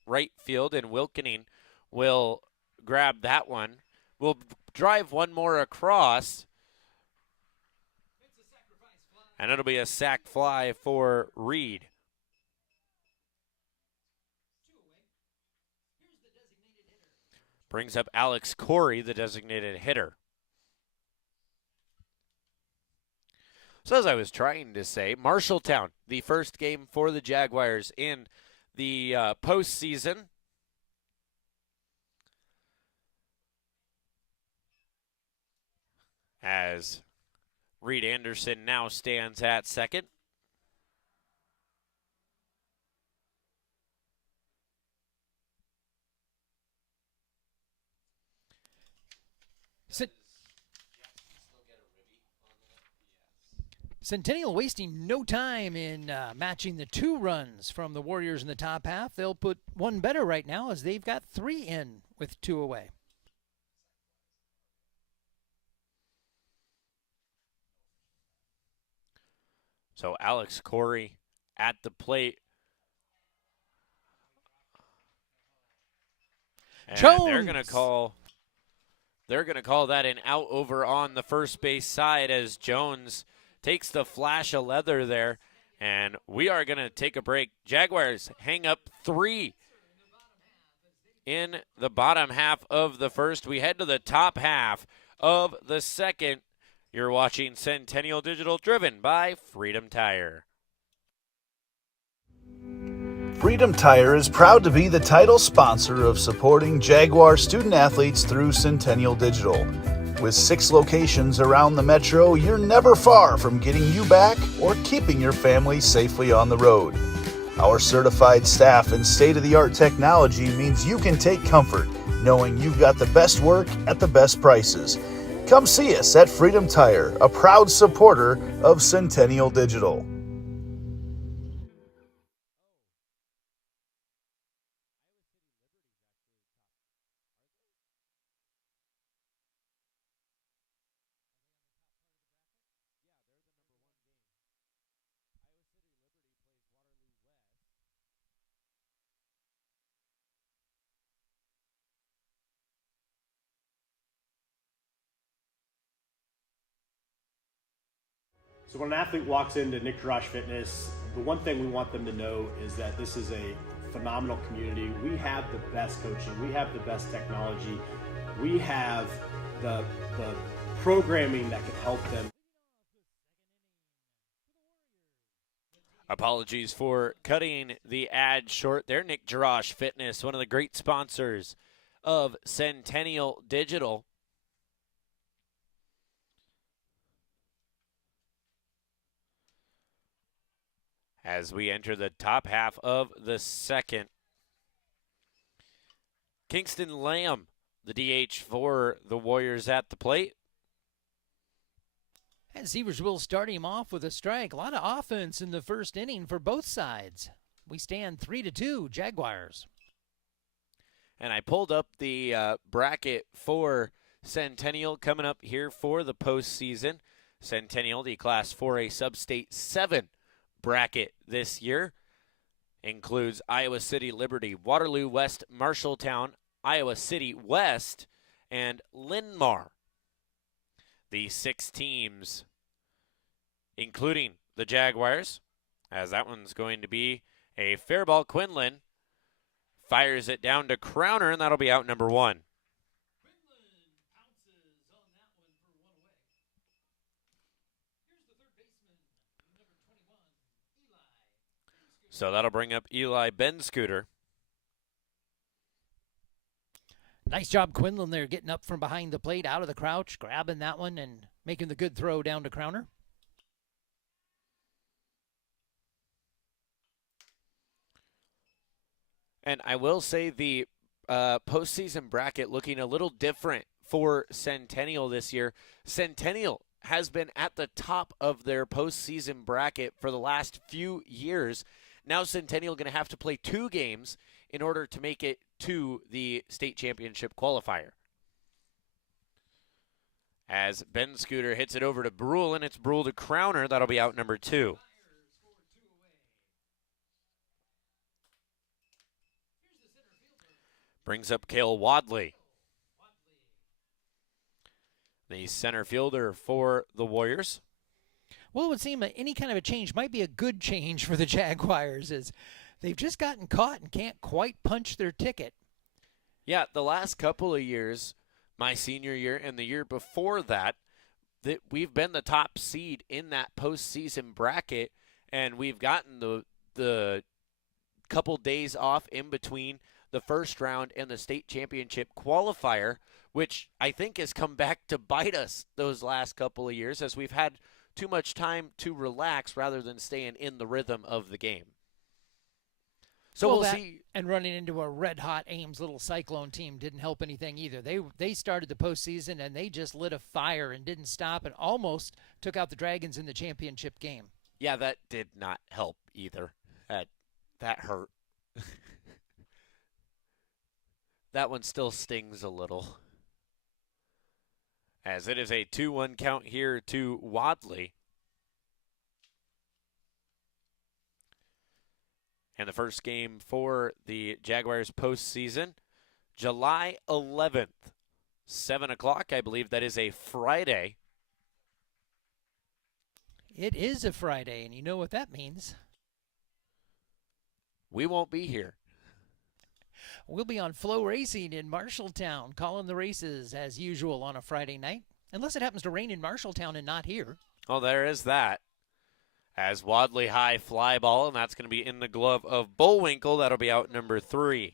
right field, and Wilkening will grab that one. We'll drive one more across. And it'll be a sac fly for Reed. Brings up Alex Corey, the designated hitter. So as I was trying to say, Marshalltown, the first game for the Jaguars in the postseason. As Reed Anderson now stands at second. Centennial wasting no time in matching the 2 runs from the Warriors in the top half. They'll put one better right now, as they've got 3 in with 2 away. So Alex Corey at the plate. And Jones. They're gonna call that an out over on the first base side, as Jones takes the flash of leather there, and we are going to take a break. Jaguars hang up 3 in the bottom half of the first. We head to the top half of the second. You're watching Centennial Digital, driven by Freedom Tire. Freedom Tire is proud to be the title sponsor of supporting Jaguar student athletes through Centennial Digital. With 6 locations around the metro, you're never far from getting you back or keeping your family safely on the road. Our certified staff and state-of-the-art technology means you can take comfort knowing you've got the best work at the best prices. Come see us at Freedom Tire, a proud supporter of Centennial Digital. So when an athlete walks into Nick Jarash Fitness, the one thing we want them to know is that this is a phenomenal community. We have the best coaching. We have the best technology. We have the programming that can help them. Apologies for cutting the ad short there. Nick Jarash Fitness, one of the great sponsors of Centennial Digital. As we enter the top half of the second, Kingston Lamb, the DH for the Warriors at the plate. And Severs will start him off with a strike. A lot of offense in the first inning for both sides. We stand 3-2, Jaguars. And I pulled up the bracket for Centennial coming up here for the postseason. Centennial, the Class 4A Sub-State 7 bracket this year, includes Iowa City Liberty, Waterloo West, Marshalltown, Iowa City West, and Linn-Mar. The 6 teams, including the Jaguars, as that one's going to be a fair ball. Quinlan fires it down to Crowner, and that'll be out number 1. So that'll bring up Eli Benscooter. Nice job, Quinlan, there, getting up from behind the plate, out of the crouch, grabbing that one, and making the good throw down to Crowner. And I will say the postseason bracket looking a little different for Centennial this year. Centennial has been at the top of their postseason bracket for the last few years. Now Centennial going to have to play 2 games in order to make it to the state championship qualifier. As Benscooter hits it over to Brule, and it's Brule to Crowner. That'll be out number 2. Brings up Cale Wadley, the center fielder for the Warriors. Well, it would seem that any kind of a change might be a good change for the Jaguars, as they've just gotten caught and can't quite punch their ticket. Yeah, the last couple of years, my senior year and the year before that we've been the top seed in that postseason bracket, and we've gotten the couple days off in between the first round and the state championship qualifier, which I think has come back to bite us those last couple of years, as we've had too much time to relax rather than staying in the rhythm of the game. So we'll see. And running into a red-hot Ames little Cyclone team didn't help anything either. They started the postseason, and they just lit a fire and didn't stop and almost took out the Dragons in the championship game. Yeah, that did not help either. That hurt. That one still stings a little, as it is a 2-1 count here to Wadley. And the first game for the Jaguars postseason, July 11th, 7 o'clock. I believe that is a Friday. It is a Friday, and you know what that means. We won't be here. We'll be on Flow Racing in Marshalltown, calling the races as usual on a Friday night, unless it happens to rain in Marshalltown and not here. Oh, there is that. As Wadley High fly ball, and that's going to be in the glove of Bullwinkle. That'll be out number 3.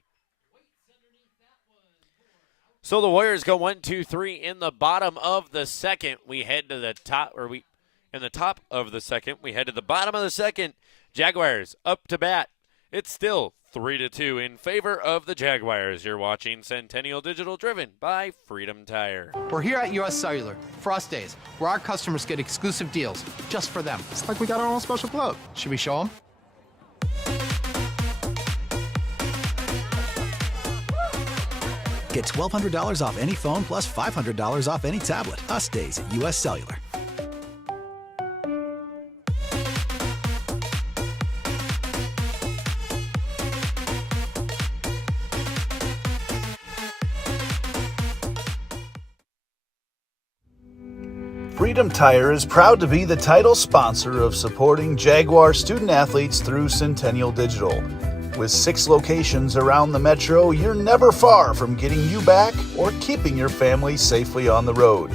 So the Warriors go 1, 2, 3 in the bottom of the second. We head to the top, in the top of the second. We head to the bottom of the second. Jaguars up to bat. It's still 3-2 in favor of the Jaguars. You're watching Centennial Digital, driven by Freedom Tire. We're here at US Cellular, Frost Days, where our customers get exclusive deals just for them. It's like we got our own special club. Should we show them? Get $1,200 off any phone plus $500 off any tablet. Us days at US Cellular. Freedom Tire is proud to be the title sponsor of supporting Jaguar student athletes through Centennial Digital. With 6 locations around the metro, you're never far from getting you back or keeping your family safely on the road.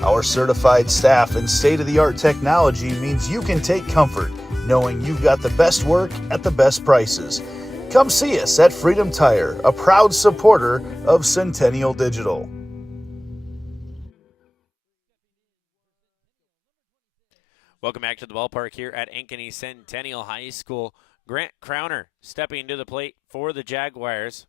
Our certified staff and state-of-the-art technology means you can take comfort knowing you've got the best work at the best prices. Come see us at Freedom Tire, a proud supporter of Centennial Digital. Welcome back to the ballpark here at Ankeny Centennial High School. Grant Crowner stepping to the plate for the Jaguars.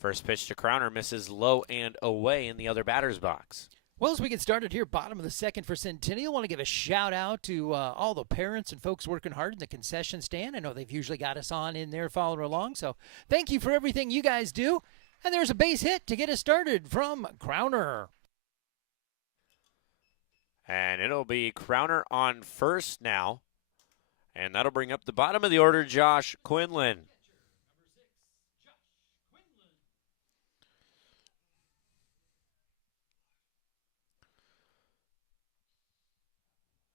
First pitch to Crowner misses low and away in the other batter's box. Well, as we get started here, bottom of the second for Centennial, I want to give a shout out to all the parents and folks working hard in the concession stand. I know they've usually got us on in there following along, so thank you for everything you guys do. And there's a base hit to get us started from Crowner. And it'll be Crowner on first now. And that'll bring up the bottom of the order, Josh Quinlan.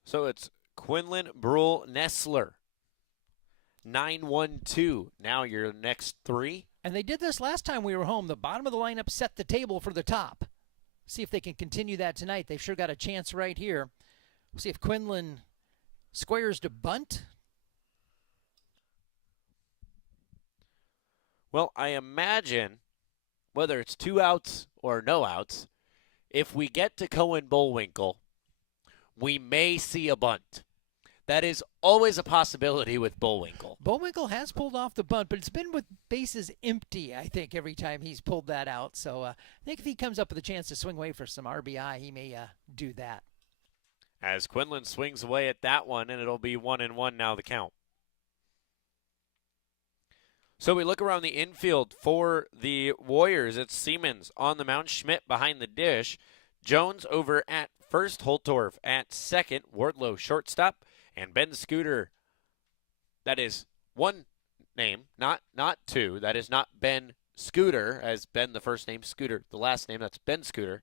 So it's Quinlan, Brule, Nessler. 9-1-2. Now your next 3. And they did this last time we were home. The bottom of the lineup set the table for the top. See if they can continue that tonight. They've sure got a chance right here. We'll see if Quinlan squares to bunt. Well, I imagine, whether it's 2 outs or no outs, if we get to Cohen Bullwinkle, we may see a bunt. That is always a possibility with Bullwinkle. Bullwinkle has pulled off the bunt, but it's been with bases empty, I think, every time he's pulled that out. So I think if he comes up with a chance to swing away for some RBI, he may do that. As Quinlan swings away at that one, and it'll be 1-1 now the count. So we look around the infield for the Warriors. It's Siemens on the mound, Schmidt behind the dish, Jones over at first, Holtorf at second, Wardlow shortstop, and Ben Scooter. That is one name, not 2. That is not Ben Scooter, as Ben the first name, Scooter the last name. That's Ben Scooter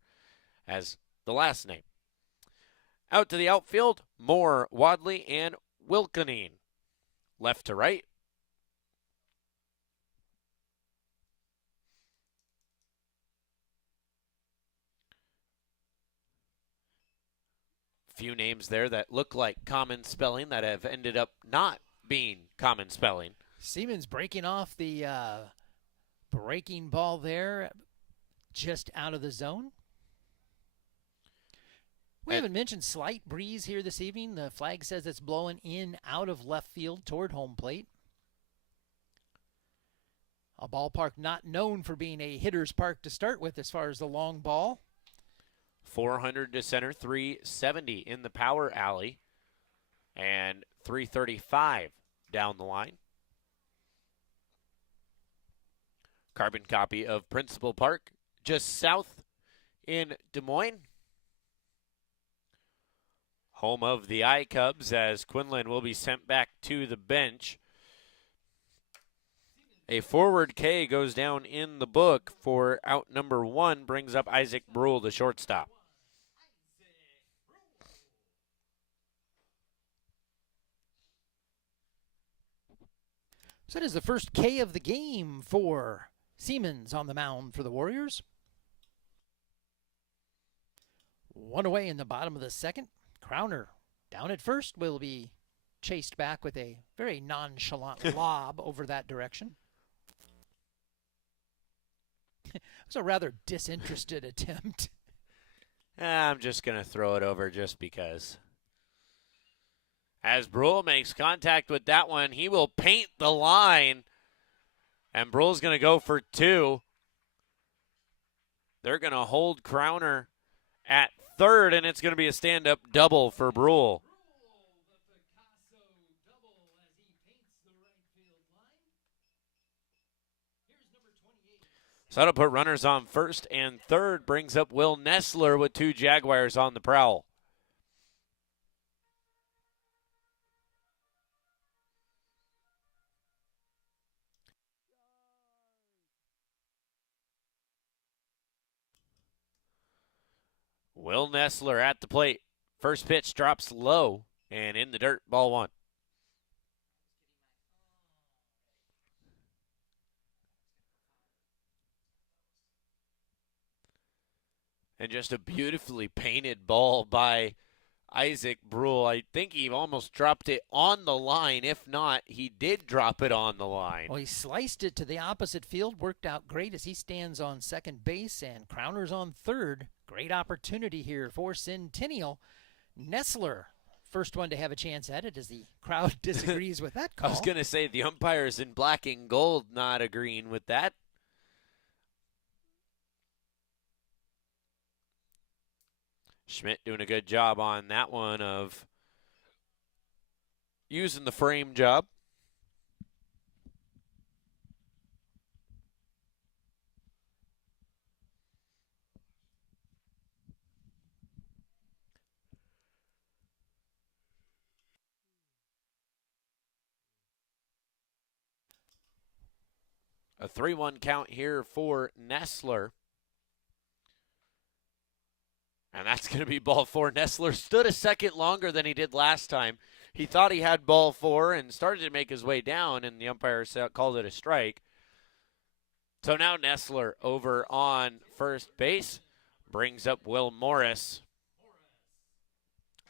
as the last name. Out to the outfield, Moore, Wadley, and Wilkenine. Left to right. Few names there that look like common spelling that have ended up not being common spelling. Siemens breaking off the breaking ball there, just out of the zone. We haven't mentioned slight breeze here this evening. The flag says it's blowing in out of left field toward home plate. A ballpark not known for being a hitter's park to start with as far as the long ball. 400 to center, 370 in the power alley, and 335 down the line. Carbon copy of Principal Park, just south in Des Moines. Home of the I-Cubs, as Quinlan will be sent back to the bench. A forward K goes down in the book for out number 1, brings up Isaac Brule, the shortstop. So that is the first K of the game for Siemens on the mound for the Warriors. 1 away in the bottom of the second. Crowner down at first will be chased back with a very nonchalant lob over that direction. It was a rather disinterested attempt. I'm just going to throw it over just because. As Brule makes contact with that one, he will paint the line. And Brule's going to go for 2. They're going to hold Crowner at third, and it's going to be a stand-up double for Brule. So that'll put runners on first and third, brings up Will Nessler with 2 Jaguars on the prowl. Will Nessler at the plate. First pitch drops low and in the dirt, ball 1. And just a beautifully painted ball by Isaac Brule. I think he almost dropped it on the line. If not, he did drop it on the line. Well, he sliced it to the opposite field. Worked out great as he stands on second base and Crowner's on third. Great opportunity here for Centennial. Nessler, first one to have a chance at it as the crowd disagrees with that call. I was going to say the umpires in black and gold not agreeing with that. Schmidt doing a good job on that one of using the frame job. A 3-1 count here for Nessler. And that's going to be ball 4. Nessler stood a second longer than he did last time. He thought he had ball 4 and started to make his way down, and the umpire called it a strike. So now Nessler over on first base brings up Will Morris,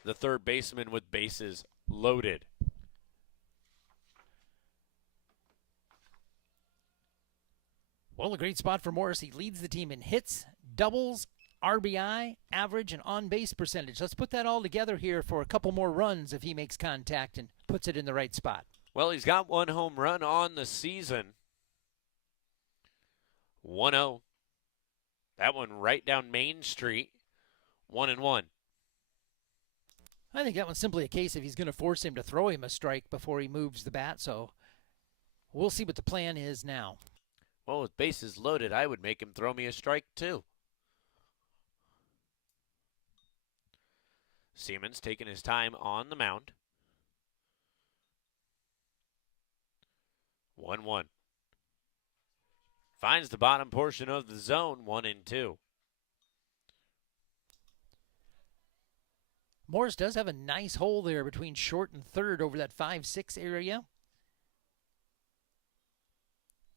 the third baseman with bases loaded. Well, a great spot for Morris. He leads the team in hits, doubles, RBI, average, and on-base percentage. Let's put that all together here for a couple more runs if he makes contact and puts it in the right spot. Well, he's got 1 home run on the season. 1-0. That one right down Main Street. 1-1. I think that one's simply a case if he's going to force him to throw him a strike before he moves the bat. So we'll see what the plan is now. Well, with bases loaded, I would make him throw me a strike too. Siemens taking his time on the mound. 1-1. Finds the bottom portion of the zone, 1-2. Morris does have a nice hole there between short and third over that 5-6 area.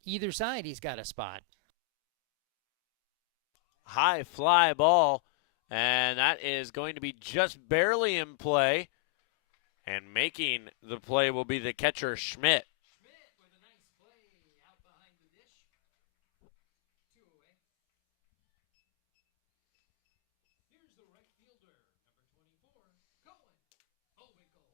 Either side, he's got a spot. High fly ball, and that is going to be just barely in play. And making the play will be the catcher, Schmidt. Schmidt with a nice play out behind the dish. 2 away. Here's the right fielder, number 24, Cohen Bowinkle.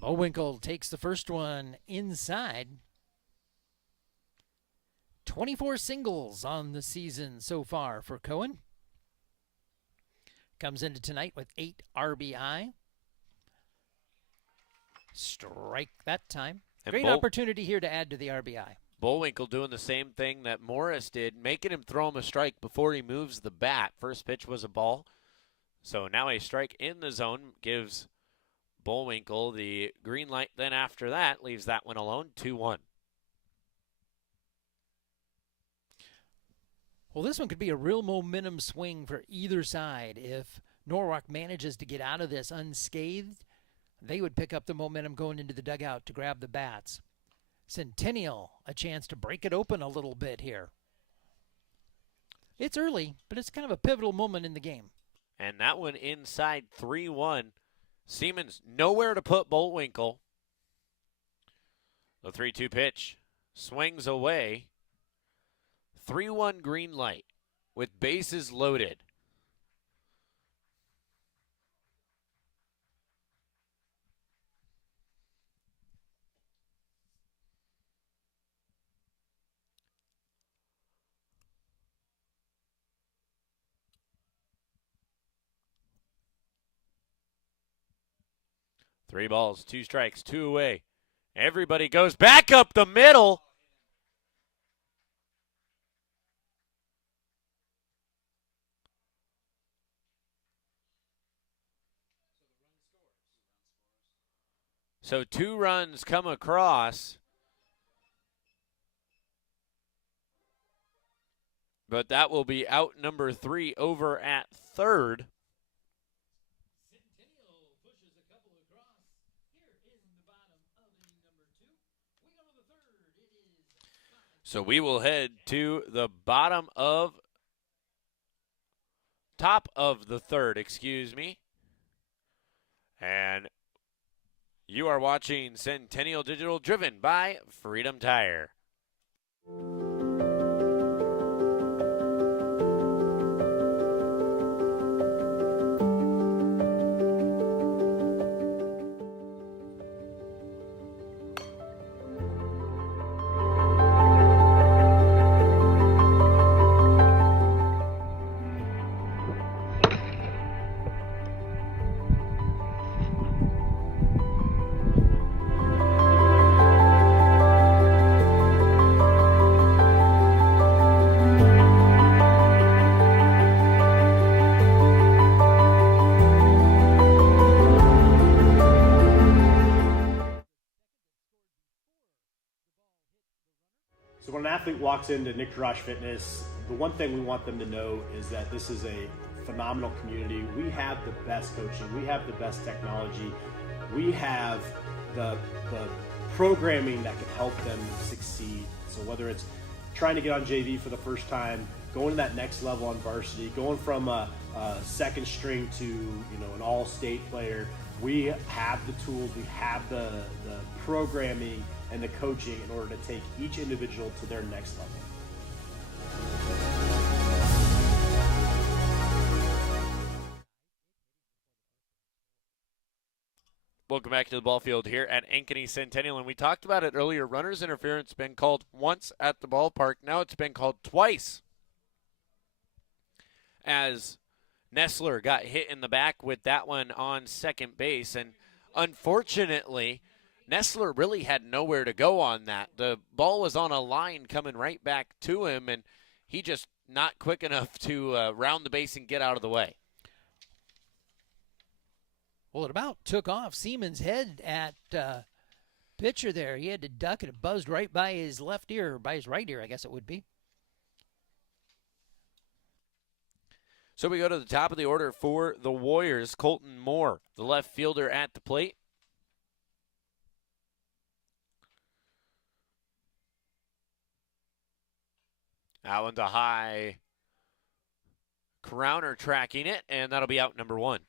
Bowinkle takes the first one inside. 24 singles on the season so far for Cohen. Comes into tonight with 8 RBI. Strike that time. Great opportunity here to add to the RBI. Bullwinkle doing the same thing that Morris did, making him throw him a strike before he moves the bat. First pitch was a ball. So now a strike in the zone gives Bullwinkle the green light. Then after that, leaves that one alone, 2-1. Well, this one could be a real momentum swing for either side. If Norwalk manages to get out of this unscathed, they would pick up the momentum going into the dugout to grab the bats. Centennial, a chance to break it open a little bit here. It's early, but it's kind of a pivotal moment in the game. And that one inside 3-1. Siemens nowhere to put Bullwinkle. The 3-2 pitch swings away. 3-1 green light with bases loaded. Three balls, two strikes, two away. Everybody goes back up the middle. So 2 runs come across. But that will be out number 3 over at third. So we will head to the top of the third, excuse me. And you are watching Centennial Digital, driven by Freedom Tire. So when an athlete walks into Nick Drosh Fitness, the one thing we want them to know is that this is a phenomenal community. We have the best coaching. We have the best technology. We have the programming that can help them succeed. So whether it's trying to get on JV for the first time, going to that next level on varsity, going from a second string to an all-state player, we have the tools, we have the programming and the coaching in order to take each individual to their next level. Welcome back to the ball field here at Ankeny Centennial, and we talked about it earlier. Runner's interference been called once at the ballpark. Now it's been called twice, as Nestler got hit in the back with that one on second base, and unfortunately, Nestler really had nowhere to go on that. The ball was on a line coming right back to him, and he just not quick enough to round the base and get out of the way. Well, it about took off Siemens' head at pitcher there. He had to duck, and it buzzed right by his left ear, or by his right ear, I guess it would be. So we go to the top of the order for the Warriors. Colton Moore, the left fielder at the plate. That one's a high Crowner tracking it, and that'll be out number 1.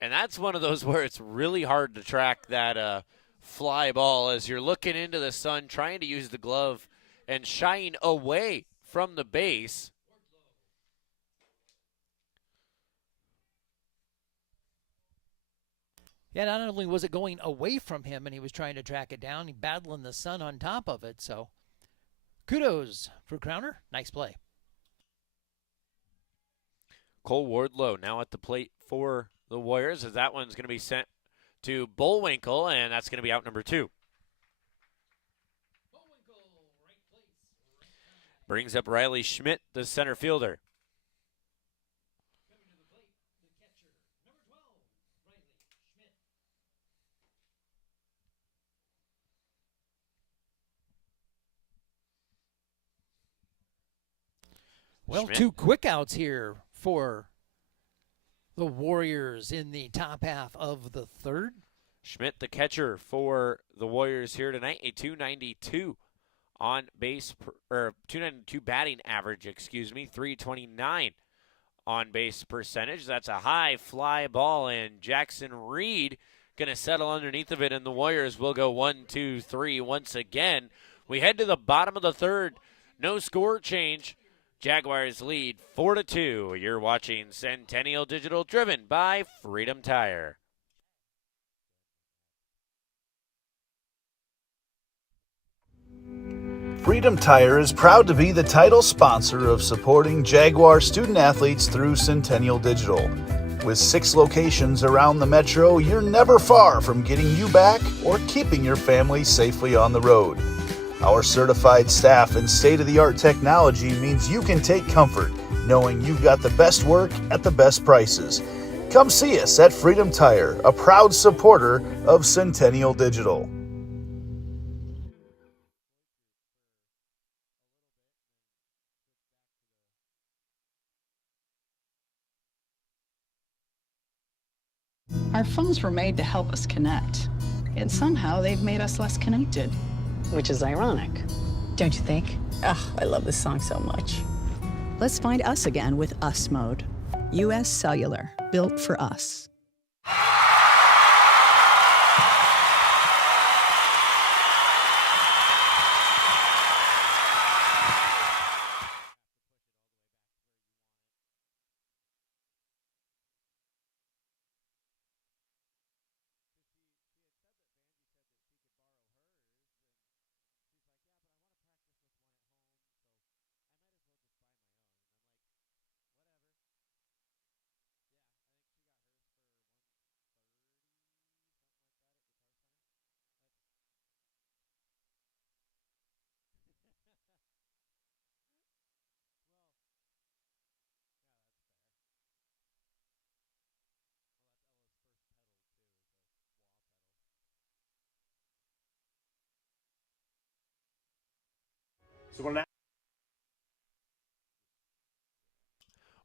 And that's one of those where it's really hard to track that fly ball as you're looking into the sun, trying to use the glove and shine away from the base. Yeah, not only was it going away from him and he was trying to track it down, he battling the sun on top of it. So kudos for Crowner. Nice play. Cole Wardlow now at the plate for the Warriors, as that one's going to be sent to Bullwinkle, and that's going to be out number 2. Brings up Riley Schmidt, the center fielder. Well, Schmidt. 2 quick outs here for the Warriors in the top half of the third. Schmidt, the catcher for the Warriors here tonight, a 292 on base, or 292 batting average, 329 on base percentage. That's a high fly ball, and Jackson Reed going to settle underneath of it, and the Warriors will go 1-2-3 once again. We head to the bottom of the third. No score change. Jaguars lead 4-2. You're watching Centennial Digital, driven by Freedom Tire. Freedom Tire is proud to be the title sponsor of supporting Jaguar student athletes through Centennial Digital. With 6 locations around the metro, you're never far from getting you back or keeping your family safely on the road. Our certified staff and state-of-the-art technology means you can take comfort knowing you've got the best work at the best prices. Come see us at Freedom Tire, a proud supporter of Centennial Digital. Our phones were made to help us connect, and somehow they've made us less connected. Which is ironic, don't you think? Ugh, I love this song so much. Let's find us again with Us Mode. U.S. Cellular, built for us.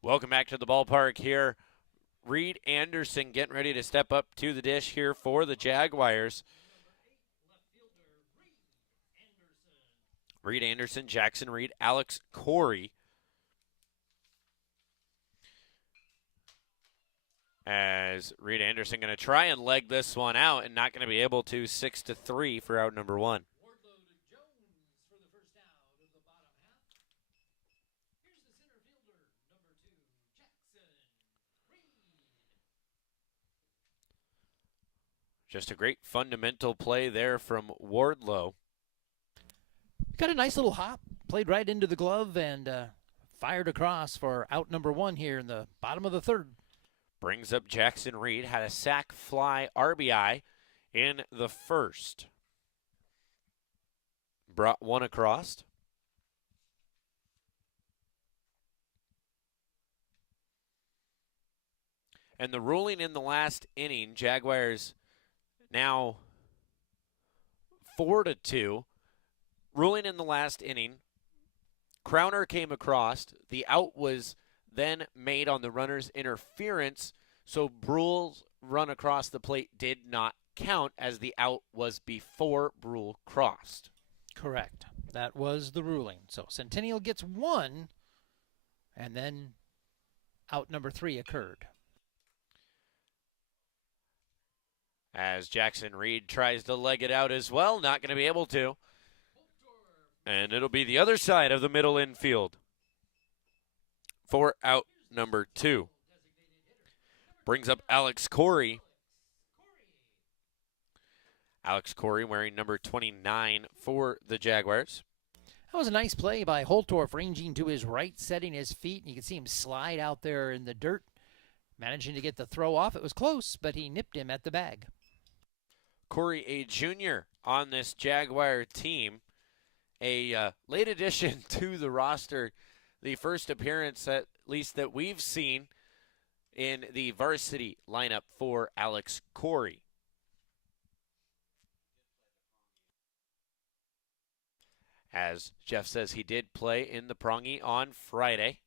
Welcome back to the ballpark here. Reed Anderson getting ready to step up to the dish here for the Jaguars. Reed Anderson, Jackson Reed, Alex Corey. As Reed Anderson going to try and leg this one out and not going to be able to. 6-3 for out number 1. Just a great fundamental play there from Wardlow. Got a nice little hop, played right into the glove, and fired across for out number 1 here in the bottom of the third. Brings up Jackson Reed, had a sac fly RBI in the first. Brought one across. And the ruling in the last inning, Jaguars now 4-2. Ruling in the last inning, Crowner came across. The out was then made on the runner's interference, so Brule's run across the plate did not count as the out was before Brule crossed. Correct. That was the ruling. So Centennial gets 1, and then out number 3 occurred. As Jackson Reed tries to leg it out as well, not going to be able to. And it'll be the other side of the middle infield for out number 2. Brings up Alex Corey. Alex Corey wearing number 29 for the Jaguars. That was a nice play by Holtorf, ranging to his right, setting his feet, and you can see him slide out there in the dirt. managing to get the throw off. It was close, but he nipped him at the bag. Corey, a junior on this Jaguar team, a late addition to the roster, the first appearance at least that we've seen in the varsity lineup for Alex Corey. As Jeff says, he did play in the Prongy on Friday.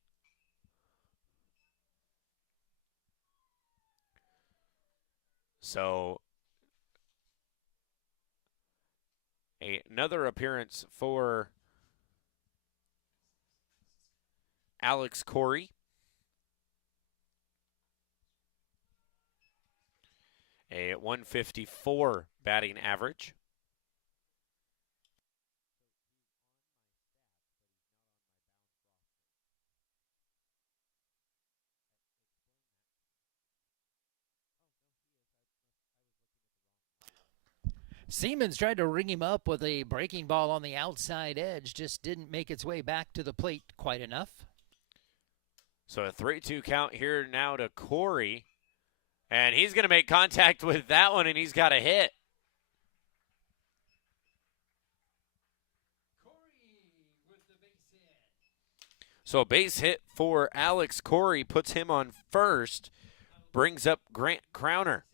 So another appearance for Alex Corey. A 154 batting average. Siemens tried to ring him up with a breaking ball on the outside edge, just didn't make its way back to the plate quite enough. So a 3-2 count here now to Corey. And he's going to make contact with that one, and he's got a hit. So a base hit for Alex Corey puts him on first, brings up Grant Crowner.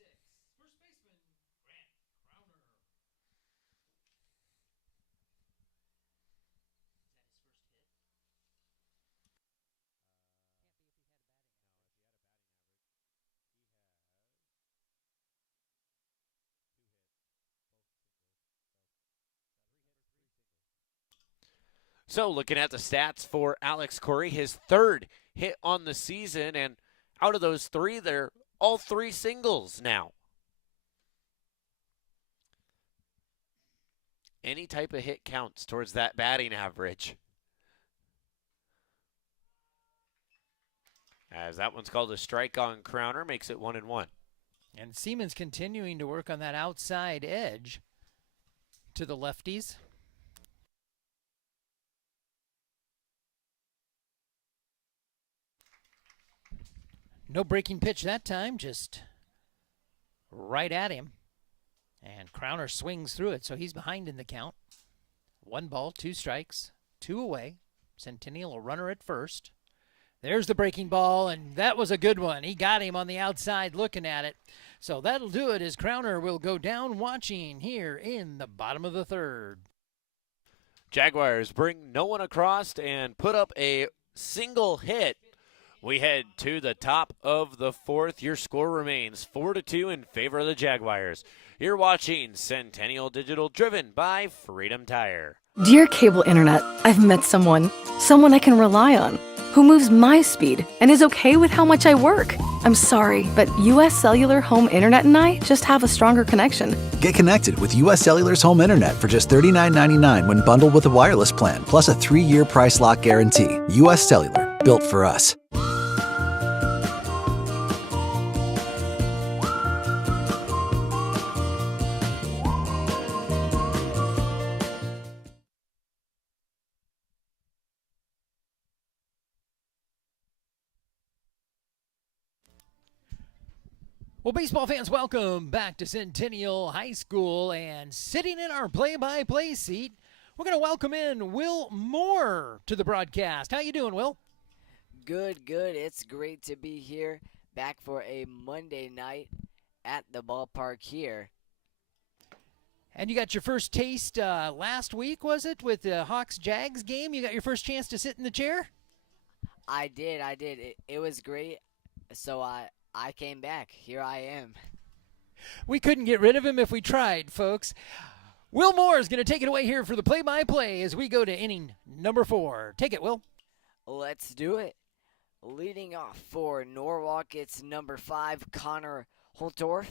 So looking at the stats for Alex Corey, his third hit on the season, and out of those three, they're all three singles now. Any type of hit counts towards that batting average. As that one's called a strike on Crowner, makes it 1-1. And Siemens continuing to work on that outside edge to the lefties. No breaking pitch that time, just right at him. And Crowner swings through it, so he's behind in the count. 1 ball, 2 strikes, 2 away. Centennial a runner at first. There's the breaking ball, and that was a good one. He got him on the outside looking at it. So that'll do it as Crowner will go down watching here in the bottom of the third. Jaguars bring no one across and put up a single hit. We head to the top of the fourth. Your score remains 4-2 in favor of the Jaguars. You're watching Centennial Digital, driven by Freedom Tire. Dear Cable Internet, I've met someone I can rely on, who moves my speed and is okay with how much I work. I'm sorry, but US Cellular Home Internet and I just have a stronger connection. Get connected with US Cellular's home internet for just $39.99 when bundled with a wireless plan, plus a 3-year price lock guarantee. US Cellular, built for us. Well, baseball fans, welcome back to Centennial High School. And sitting in our play-by-play seat, we're going to welcome in Will Moore to the broadcast. How you doing, Will? Good. It's great to be here, back for a Monday night at the ballpark here. And you got your first taste last week, was it, with the Hawks-Jags game? You got your first chance to sit in the chair? I did. It was great, so I came back. Here I am. We couldn't get rid of him if we tried, folks. Will Moore is going to take it away here for the play-by-play as we go to inning number 4. Take it, Will. Let's do it. Leading off for Norwalk, it's number 5, Connor Holtorf.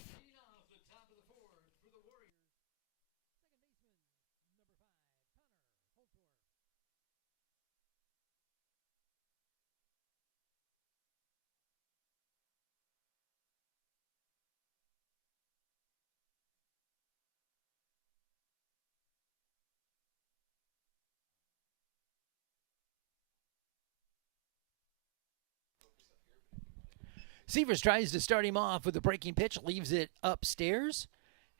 Severs tries to start him off with a breaking pitch, leaves it upstairs.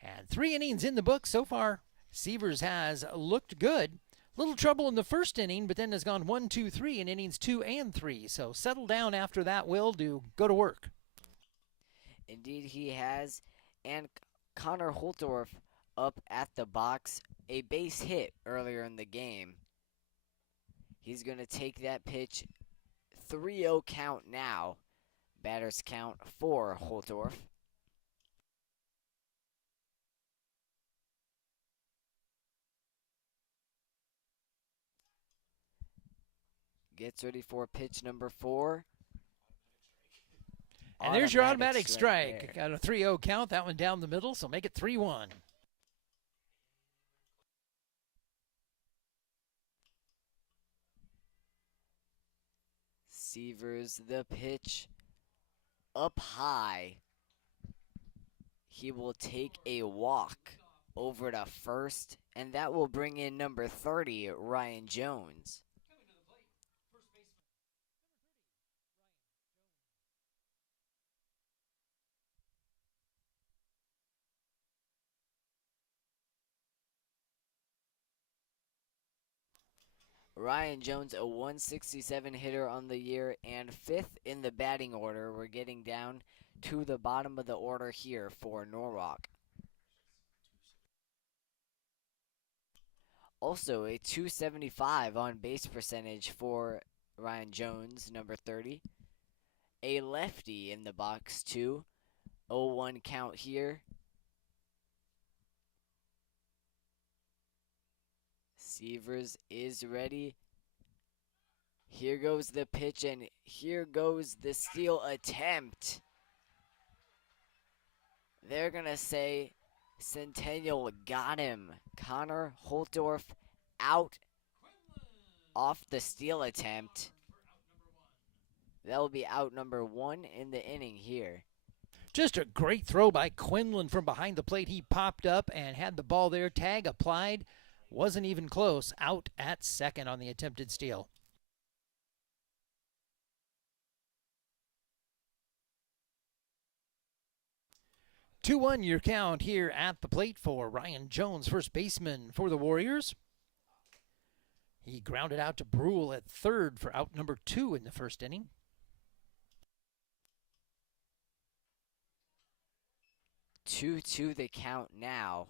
And 3 innings in the book so far. Severs has looked good. Little trouble in the first inning, but then has gone 1, 2, 3 in innings 2 and 3. So settle down after that, Will, to go to work. Indeed, he has. And Connor Holtorf up at the box, a base hit earlier in the game. He's going to take that pitch. 3-0 count now. Batters count for Holtorf. Gets ready for pitch number 4. And there's your automatic strike. Got a 3-0 count. That one down the middle, so make it 3-1. Severs, the pitch up high. He will take a walk over to first, and that will bring in number 30, Ryan Jones. Ryan Jones, a 167 hitter on the year and 5th in the batting order. We're getting down to the bottom of the order here for Norwalk. Also, a 275 on base percentage for Ryan Jones, number 30. A lefty in the box, too. 0-1 count here. Severs is ready. Here goes the pitch, and here goes the steal attempt. They're going to say Centennial got him. Connor Holtorf out off the steal attempt. That will be out number 1 in the inning here. Just a great throw by Quinlan from behind the plate. He popped up and had the ball there. Tag applied. Wasn't even close. Out at second on the attempted steal. Two-one your count here at the plate for Ryan Jones, first baseman for the Warriors. He grounded out to Brule at third for out number 2 in the first inning. 2-2 the count now.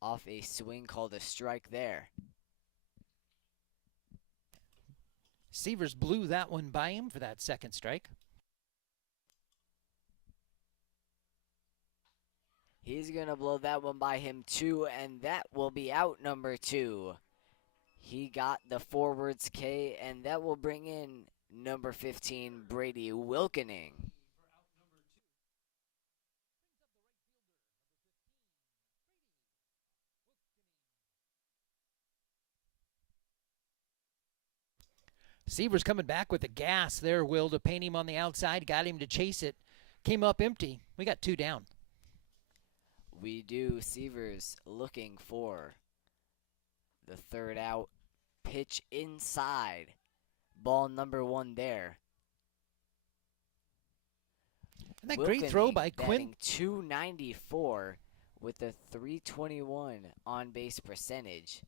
Off a swing called a strike there. Severs blew that one by him for that second strike. He's going to blow that one by him too, and that will be out number 2. He got the forwards K, and that will bring in number 15, Brady Wilkening. Severs coming back with the gas there, Will, to paint him on the outside. Got him to chase it. Came up empty. We got 2 down. We do. Severs looking for the third out. Pitch inside. Ball number 1 there. And that great throw by Quinn. 294 with a 321 on base percentage.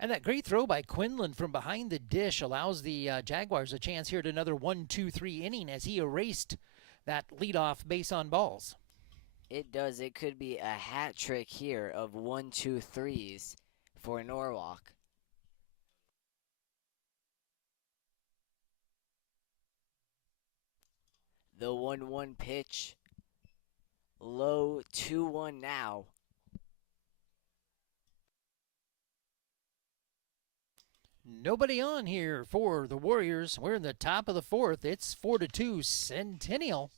And that great throw by Quinlan from behind the dish allows the Jaguars a chance here at another 1-2-3 inning as he erased that leadoff base on balls. It does. It could be a hat trick here of 1-2-3s for Norwalk. The 1-1 pitch. Low 2-1 now. Nobody on here for the Warriors. We're in the top of the 4th. It's 4-2 Centennial.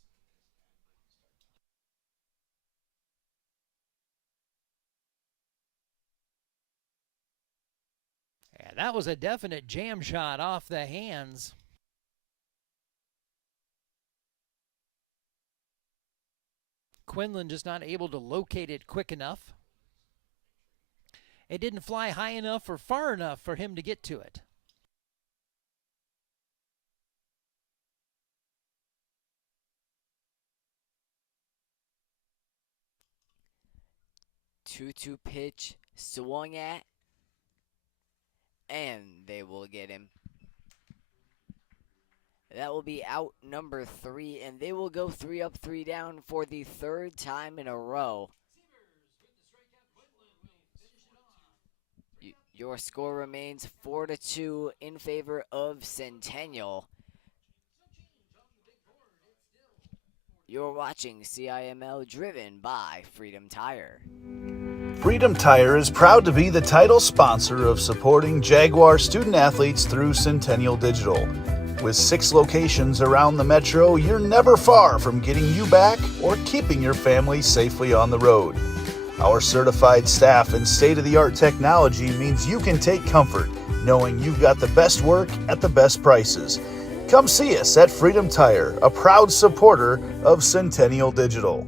And that was a definite jam shot off the hands. Quinlan just not able to locate it quick enough. It didn't fly high enough or far enough for him to get to it. 2-2 pitch swung at, and they will get him. That will be out number 3, and they will go 3 up, 3 down for the 3rd time in a row. Your score remains 4-2 in favor of Centennial. You're watching CIML, driven by Freedom Tire. Freedom Tire is proud to be the title sponsor of supporting Jaguar student athletes through Centennial Digital. With 6 locations around the metro, you're never far from getting you back or keeping your family safely on the road. Our certified staff and state-of-the-art technology means you can take comfort knowing you've got the best work at the best prices. Come see us at Freedom Tire, a proud supporter of Centennial Digital.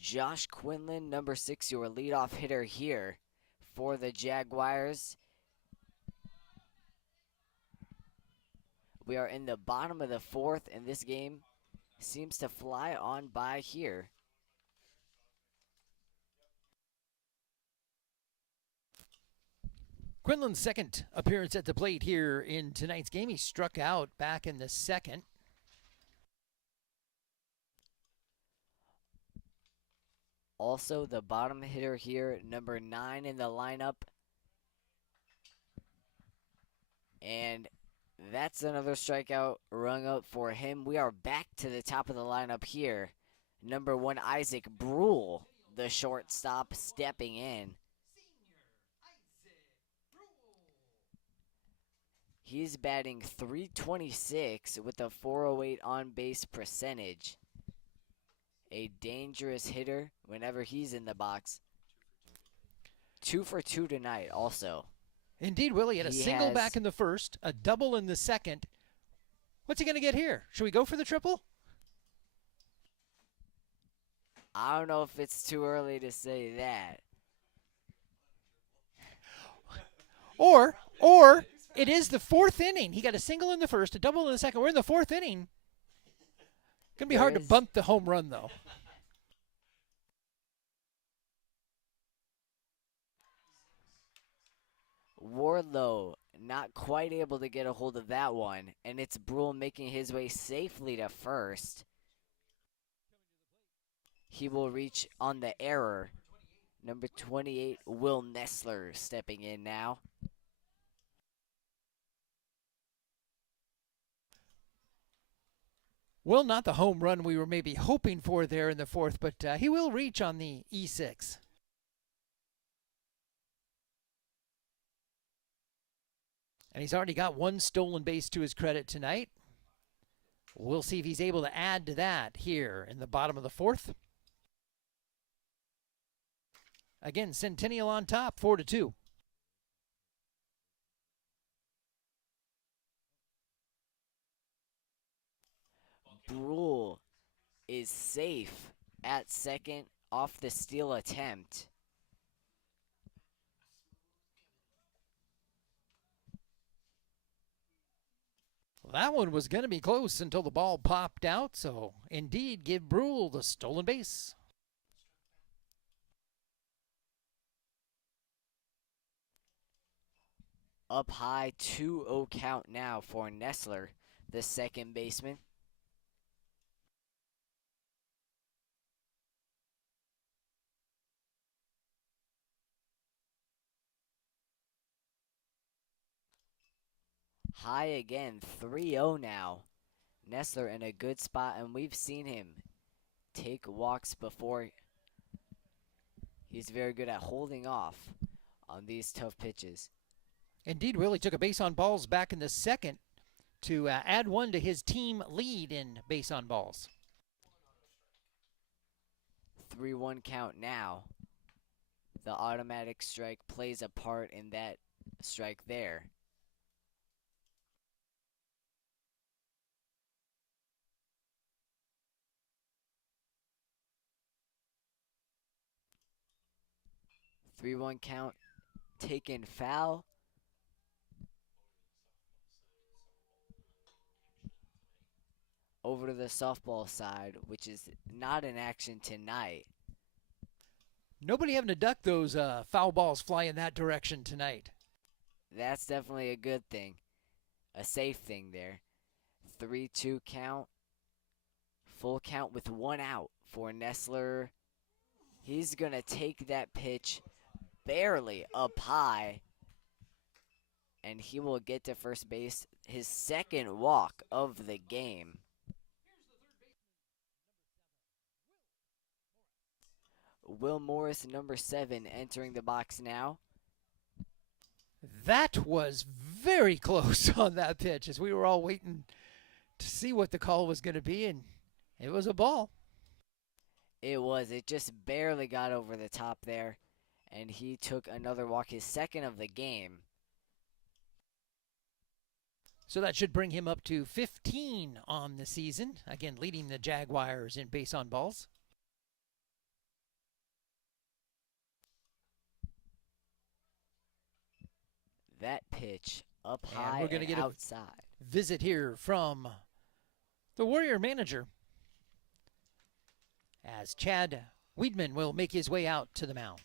Josh Quinlan, number 6, your leadoff hitter here for the Jaguars. We are in the bottom of the 4th, and this game seems to fly on by here. Quinlan's second appearance at the plate here in tonight's game. He struck out back in the 2nd. Also, the bottom hitter here, number 9 in the lineup. And that's another strikeout rung up for him. We are back to the top of the lineup here. Number 1, Isaac Brule, the shortstop, stepping in. He's batting .326 with a .408 on-base percentage. A dangerous hitter whenever he's in the box. 2 for 2 tonight also. Indeed, Willie had a single back in the 1st, a double in the 2nd. What's he going to get here? Should we go for the triple? I don't know if it's too early to say that. Or it is the 4th inning. He got a single in the 1st, a double in the 2nd. We're in the 4th inning. Going to be hard to bunt the home run, though. Wardlow not quite able to get a hold of that one, and it's Brule making his way safely to first. He will reach on the error. Number 28, Will Nessler, stepping in now. Well, not the home run we were maybe hoping for there in the 4th, but he will reach on the E6. And he's already got 1 stolen base to his credit tonight. We'll see if he's able to add to that here in the bottom of the 4th. Again, Centennial on top, 4-2. Brule is safe at second off the steal attempt. That one was going to be close until the ball popped out, so indeed give Brule the stolen base. Up high, 2-0 count now for Nessler, the second baseman. High again, 3-0 now. Nestler in a good spot, and we've seen him take walks before. He's very good at holding off on these tough pitches. Indeed, really took a base on balls back in the second to add one to his team lead in base on balls. 3-1 count now. The automatic strike plays a part in that strike there. Three-one count taken foul. Over to the softball side, which is not in action tonight. Nobody having to duck those foul balls fly in that direction tonight. That's definitely a good thing. A safe thing there. 3-2 count. Full count with one out for Nestler. He's going to take that pitch barely up high, and he will get to first base. His second walk of the game. Will Morris, number 7, entering the box now. That was very close on that pitch as we were all waiting to see what the call was going to be, and it was a ball. It was. It just barely got over the top there, and he took another walk, his second of the game. So that should bring him up to 15 on the season, again leading the Jaguars in base on balls. That pitch up And high we're going to get outside. a visit here from the Warrior manager as Chad Weedman will make his way out to the mound.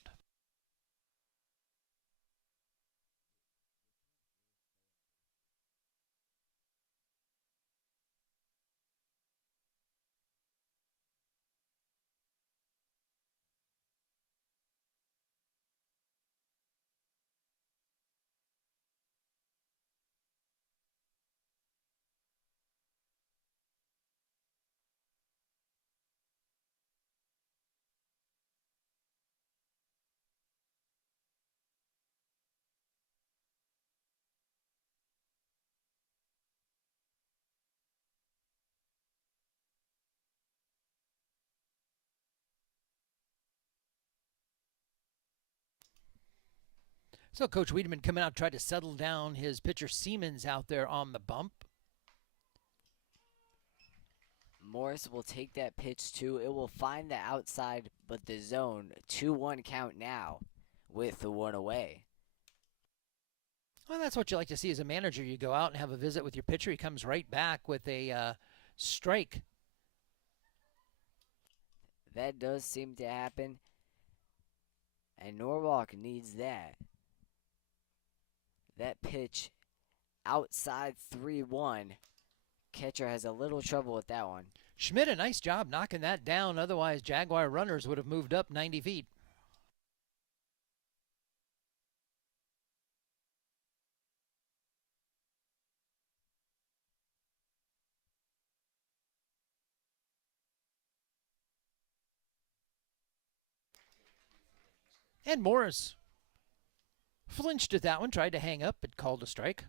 So Coach Wiedemann coming out, tried to settle down his pitcher Siemens out there on the bump. Morris will take that pitch too. It will find the outside, but the zone. 2-1 count now with the one away. Well, that's what you like to see as a manager. You go out and have a visit with your pitcher. He comes right back with a strike. That does seem to happen, and Norwalk needs that. That pitch outside 3-1. Catcher has a little trouble with that one. Schmidt, a nice job knocking that down. Otherwise, Jaguar runners would have moved up 90 feet. And Morris flinched at that one, tried to hang up, but called a strike.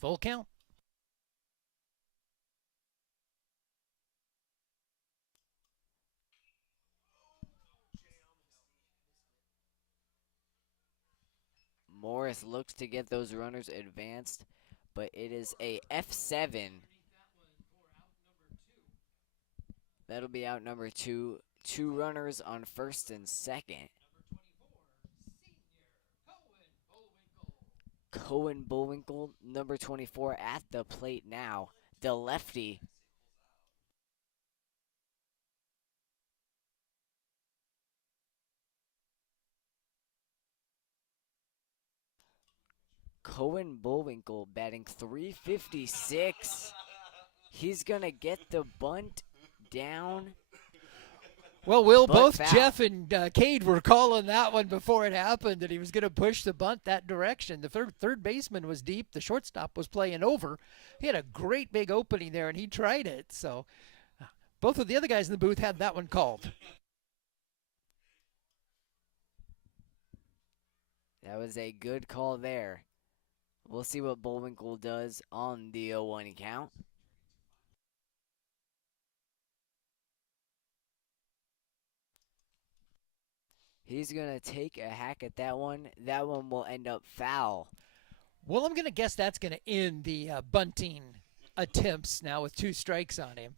Full count. Morris looks to get those runners advanced, but it is a F7. That'll be out number 2. 2 runners on first and second. Cohen Bullwinkle, number 24, at the plate now. The lefty. Cohen Bullwinkle batting .356. He's going to get the bunt down. Well, Will, But both foul. Jeff and Cade were calling that one before it happened, that he was going to push the bunt that direction. The third baseman was deep. The shortstop was playing over. He had a great big opening there, and he tried it. So both of the other guys in the booth had that one called. That was a good call there. We'll see what Bullwinkle does on the 0-1 count. He's going to take a hack at that one. That one will end up foul. Well, I'm going to guess that's going to end the bunting attempts now with 2 strikes on him.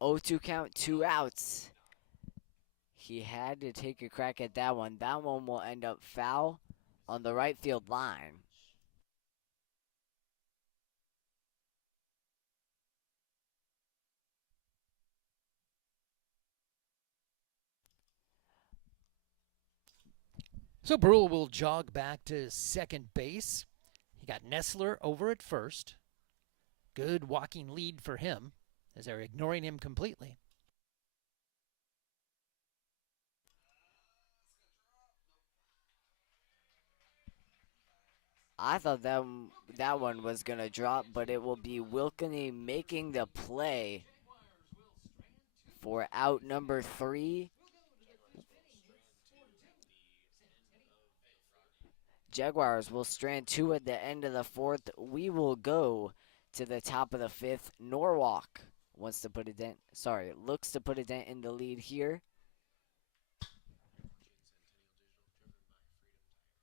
Oh, 0-2 count, 2 outs. He had to take a crack at that one. That one will end up foul on the right field line. So Brule will jog back to second base. He got Nessler over at first. Good walking lead for him as they're ignoring him completely. I thought that one was going to drop, but it will be Wilkeny making the play for out number 3. Jaguars will strand 2 at the end of the 4th. We will go to the top of the 5th. Norwalk looks to put a dent in the lead here.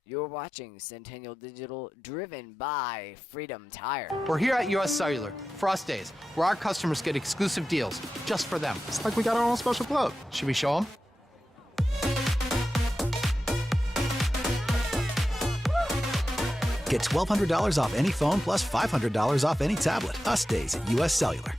You're watching Centennial Digital, driven by Freedom Tire. We're here at US Cellular, Frost Days, where our customers get exclusive deals just for them. It's like we got our own special club. Should we show them? Get $1,200 off any phone plus $500 off any tablet. Us days at US Cellular.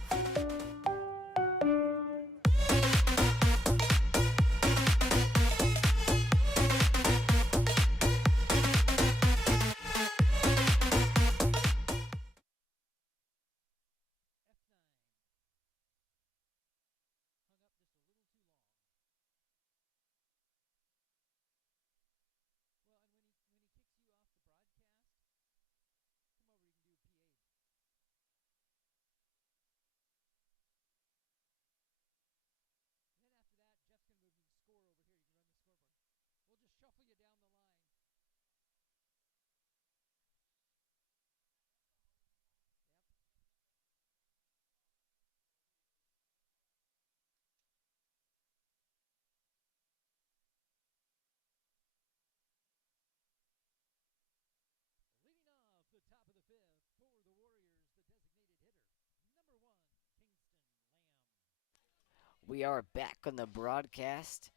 We are back on the broadcast,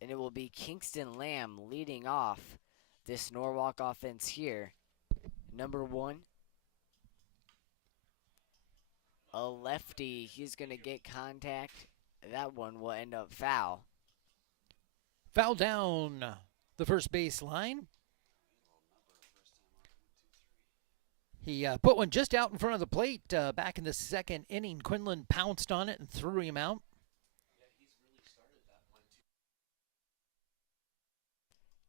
and it will be Kingston Lamb leading off this Norwalk offense here. Number 1, a lefty. He's going to get contact. That one will end up foul. Foul down the first base line. He put one just out in front of the plate back in the 2nd inning. Quinlan pounced on it and threw him out.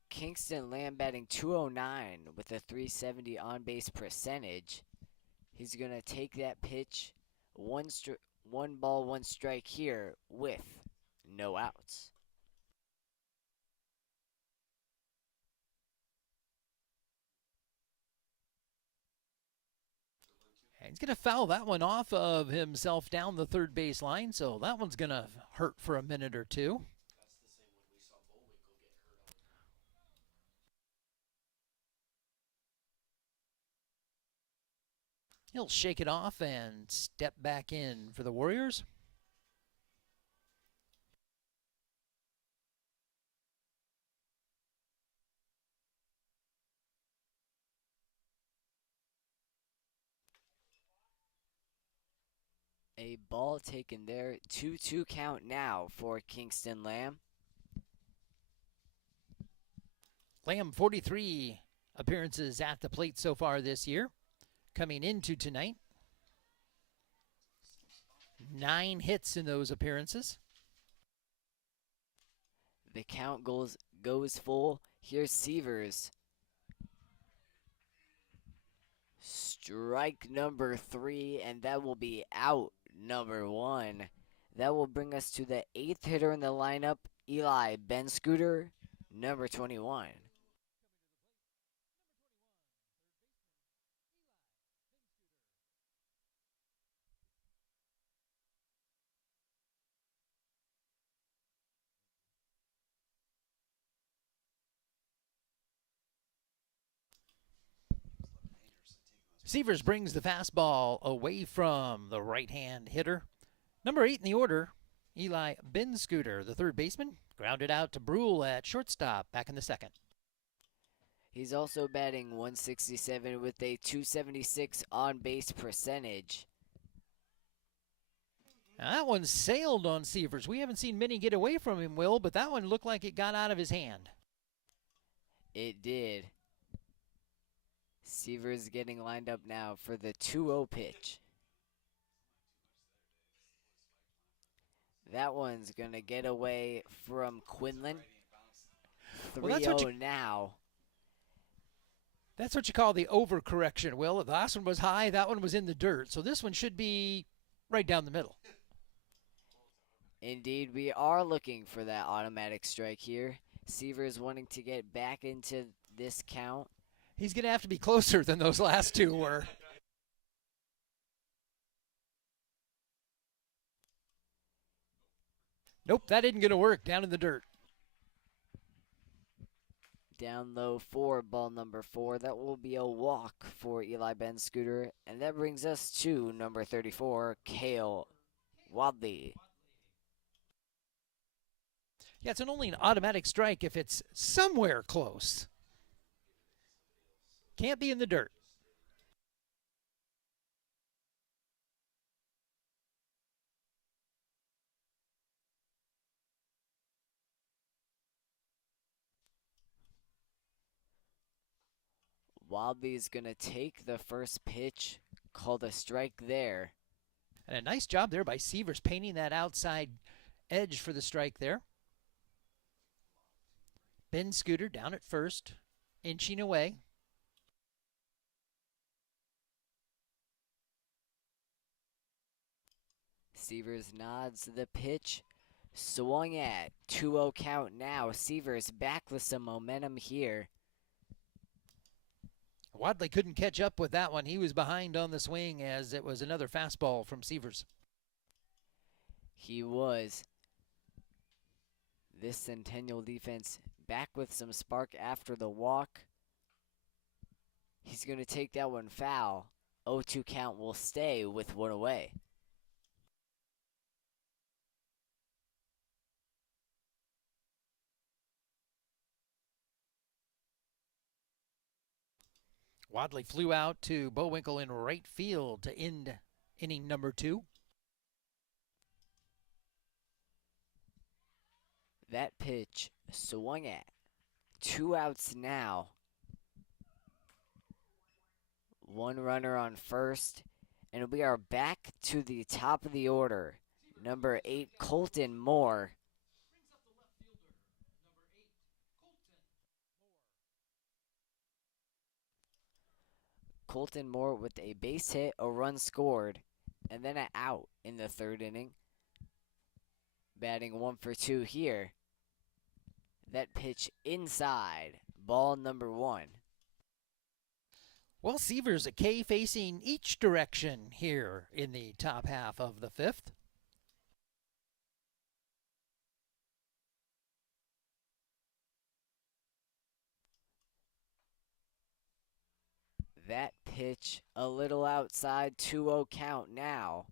Kingston Lamb batting .209 with a .370 on-base percentage. He's going to take that pitch, one ball, 1 strike here with no outs. And he's going to foul that one off of himself down the third base line, so that one's going to hurt for a minute or two. He'll shake it off and step back in for the Warriors. A ball taken there. 2-2 count now for Kingston Lamb. Lamb 43 appearances at the plate so far this year. Coming into tonight, 9 hits in those appearances. The count goes full. Here's Severs. Strike number 3, and that will be out number 1. That will bring us to the 8th hitter in the lineup, Eli Scooter, number 21. Severs brings the fastball away from the right-hand hitter. Number 8 in the order, Eli Scooter, the third baseman, grounded out to Brule at shortstop back in the second. He's also batting 167 with a 276 on-base percentage. Now that one sailed on Severs. We haven't seen many get away from him, Will, but that one looked like it got out of his hand. It did. Severs getting lined up now for the 2-0 pitch. That one's going to get away from Quinlan. 3-0 now. That's what you call the overcorrection, Will. The last one was high, that one was in the dirt. So this one should be right down the middle. Indeed, we are looking for that automatic strike here. Severs wanting to get back into this count. He's going to have to be closer than those last two were. Nope, that isn't going to work. Down in the dirt. Down low for ball number 4. That will be a walk for Eli Scooter. And that brings us to number 34, Kale Wadley. Yeah, it's only an automatic strike if it's somewhere close. Can't be in the dirt. Wadley's going to take the first pitch, called a strike there. And a nice job there by Severs painting that outside edge for the strike there. Scooter down at first, inching away. Severs nods the pitch, swung at, 2-0 count now. Severs back with some momentum here. Wadley couldn't catch up with that one. He was behind on the swing as it was another fastball from Severs. He was. This Centennial defense back with some spark after the walk. He's going to take that one foul. 0-2 count will stay with one away. Wadley flew out to Bowinkle in right field to end inning number 2. That pitch swung at. 2 outs now. 1 runner on first. And we are back to the top of the order. Number 8, Colton Moore. Colton Moore with a base hit, a run scored, and then an out in the 3rd inning. Batting 1 for 2 here. That pitch inside, ball number 1. Well, Severs a K facing each direction here in the top half of the 5th. That pitch a little outside, 2-0 count now.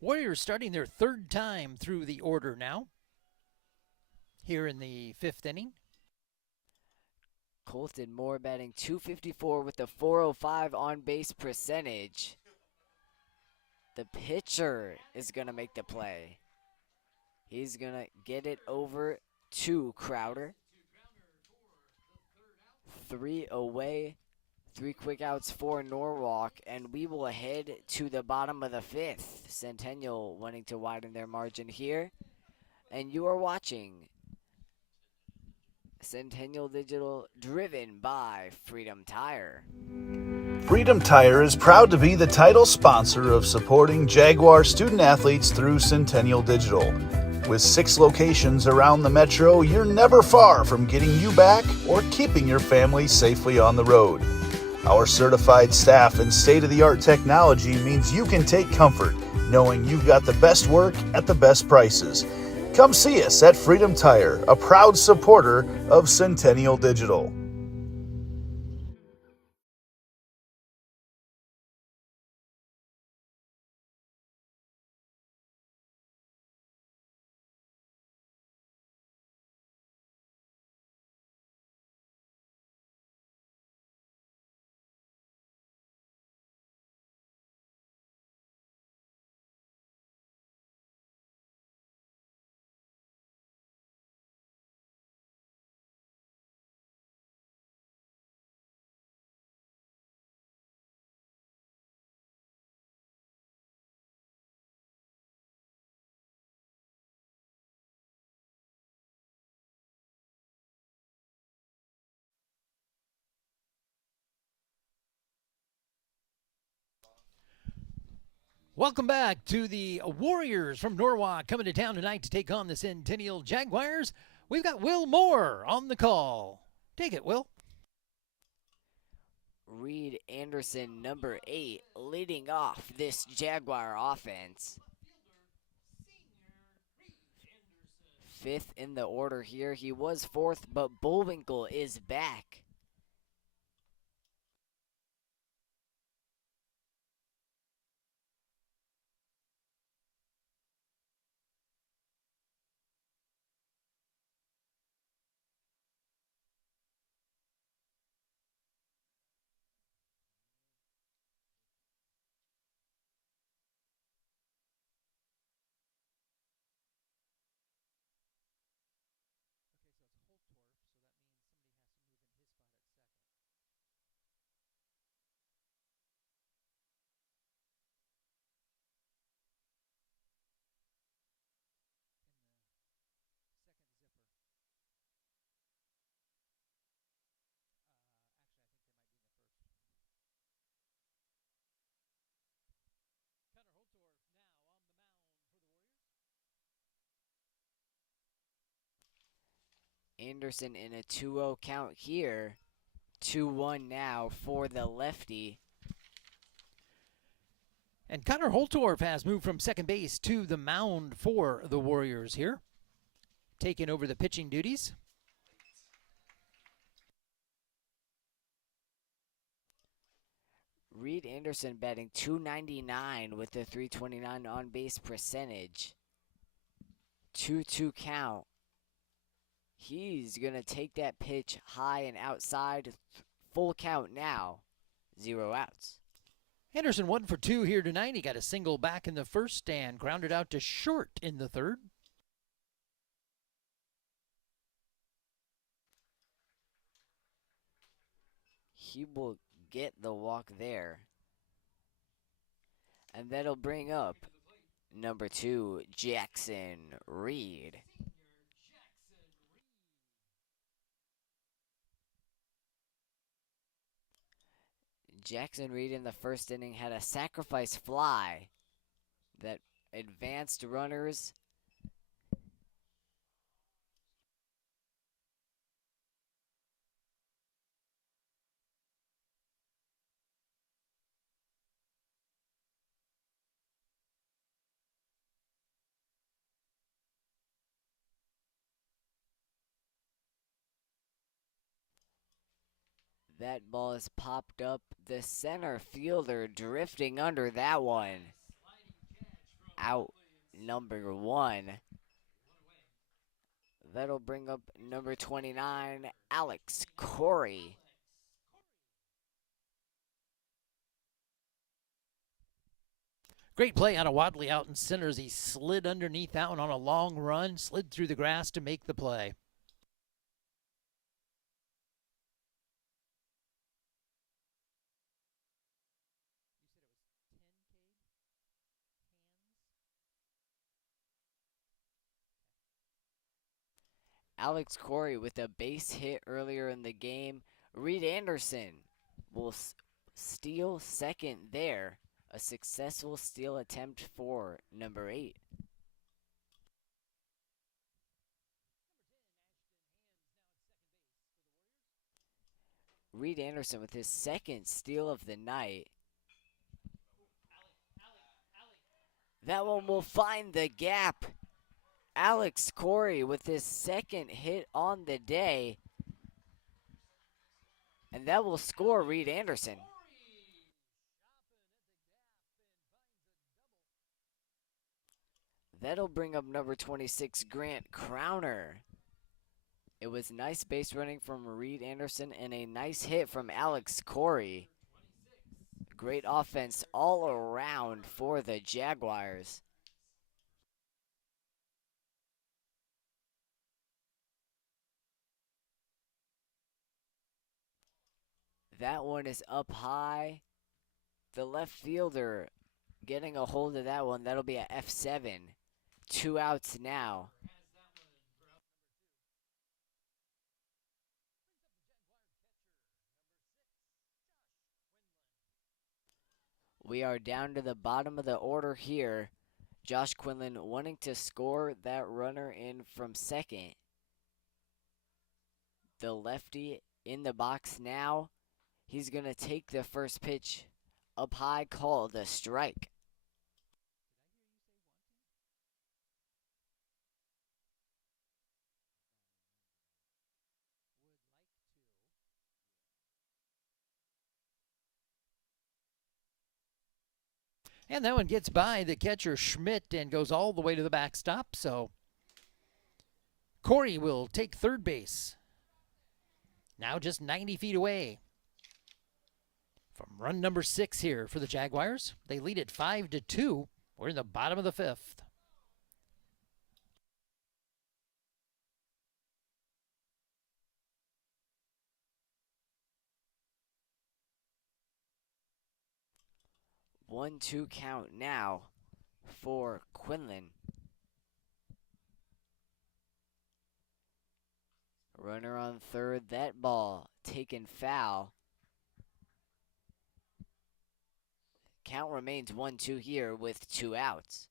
Warriors starting their 3rd time through the order now. Here in the 5th inning. Colton Moore batting .254 with a .405 on base percentage. The pitcher is going to make the play. He's going to get it over to Crowder. 3 away. 3 quick outs for Norwalk, and we will head to the bottom of the 5th. Centennial wanting to widen their margin here. And you are watching Centennial Digital, driven by Freedom Tire. Freedom Tire is proud to be the title sponsor of supporting Jaguar student athletes through Centennial Digital. With 6 locations around the metro, you're never far from getting you back or keeping your family safely on the road. Our certified staff and state-of-the-art technology means you can take comfort knowing you've got the best work at the best prices. Come see us at Freedom Tire, a proud supporter of Centennial Digital. Welcome back to the Warriors from Norwalk coming to town tonight to take on the Centennial Jaguars. We've got Will Moore on the call. Take it, Will. Reed Anderson, number 8, leading off this Jaguar offense. 5th in the order here. He was 4th, but Bullwinkle is back. Anderson in a 2-0 count here. 2-1 now for the lefty. And Connor Holtorf has moved from second base to the mound for the Warriors here, taking over the pitching duties. Reed Anderson batting .299 with a .329 on base percentage. 2-2 count. He's going to take that pitch high and outside. Full count now. 0 outs. Anderson 1 for 2 here tonight. He got a single back in the first and grounded out to short in the third. He will get the walk there. And that'll bring up number 2, Jackson Reed. Jackson Reed in the first inning had a sacrifice fly that advanced runners. That ball is popped up. The center fielder drifting under that one. Out number 1. That'll bring up number 29, Alex Corey. Great play out of Wadley out in center as he slid underneath that one on a long run, slid through the grass to make the play. Alex Corey with a base hit earlier in the game. Reed Anderson will steal second there. A successful steal attempt for number 8. Reed Anderson with his second steal of the night. That one will find the gap. Alex Corey with his second hit on the day. And that will score Reed Anderson. That'll bring up number 26, Grant Crowner. It was nice base running from Reed Anderson and a nice hit from Alex Corey. Great offense all around for the Jaguars. That one is up high. The left fielder getting a hold of that one. That'll be a F7. 2 outs now. We are down to the bottom of the order here. Josh Quinlan wanting to score that runner in from second. The lefty in the box now. He's going to take the first pitch up high, called a strike. And that one gets by the catcher Schmidt and goes all the way to the backstop. So Corey will take third base. Now just 90 feet away from run number 6 here for the Jaguars. They lead it 5-2. We're in the bottom of the 5th. One, 2 count now for Quinlan. Runner on third, that ball taken foul. Count remains 1-2 here with 2 outs.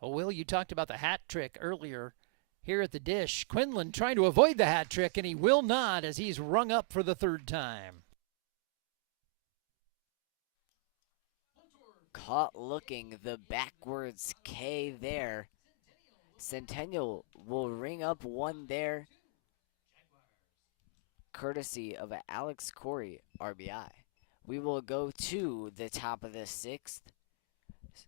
Oh, Will, you talked about the hat trick earlier here at the dish. Quinlan trying to avoid the hat trick, and he will not as he's rung up for the 3rd time. Caught looking the backwards K there. Centennial will ring up one there, courtesy of Alex Corey RBI. We will go to the top of the 6th.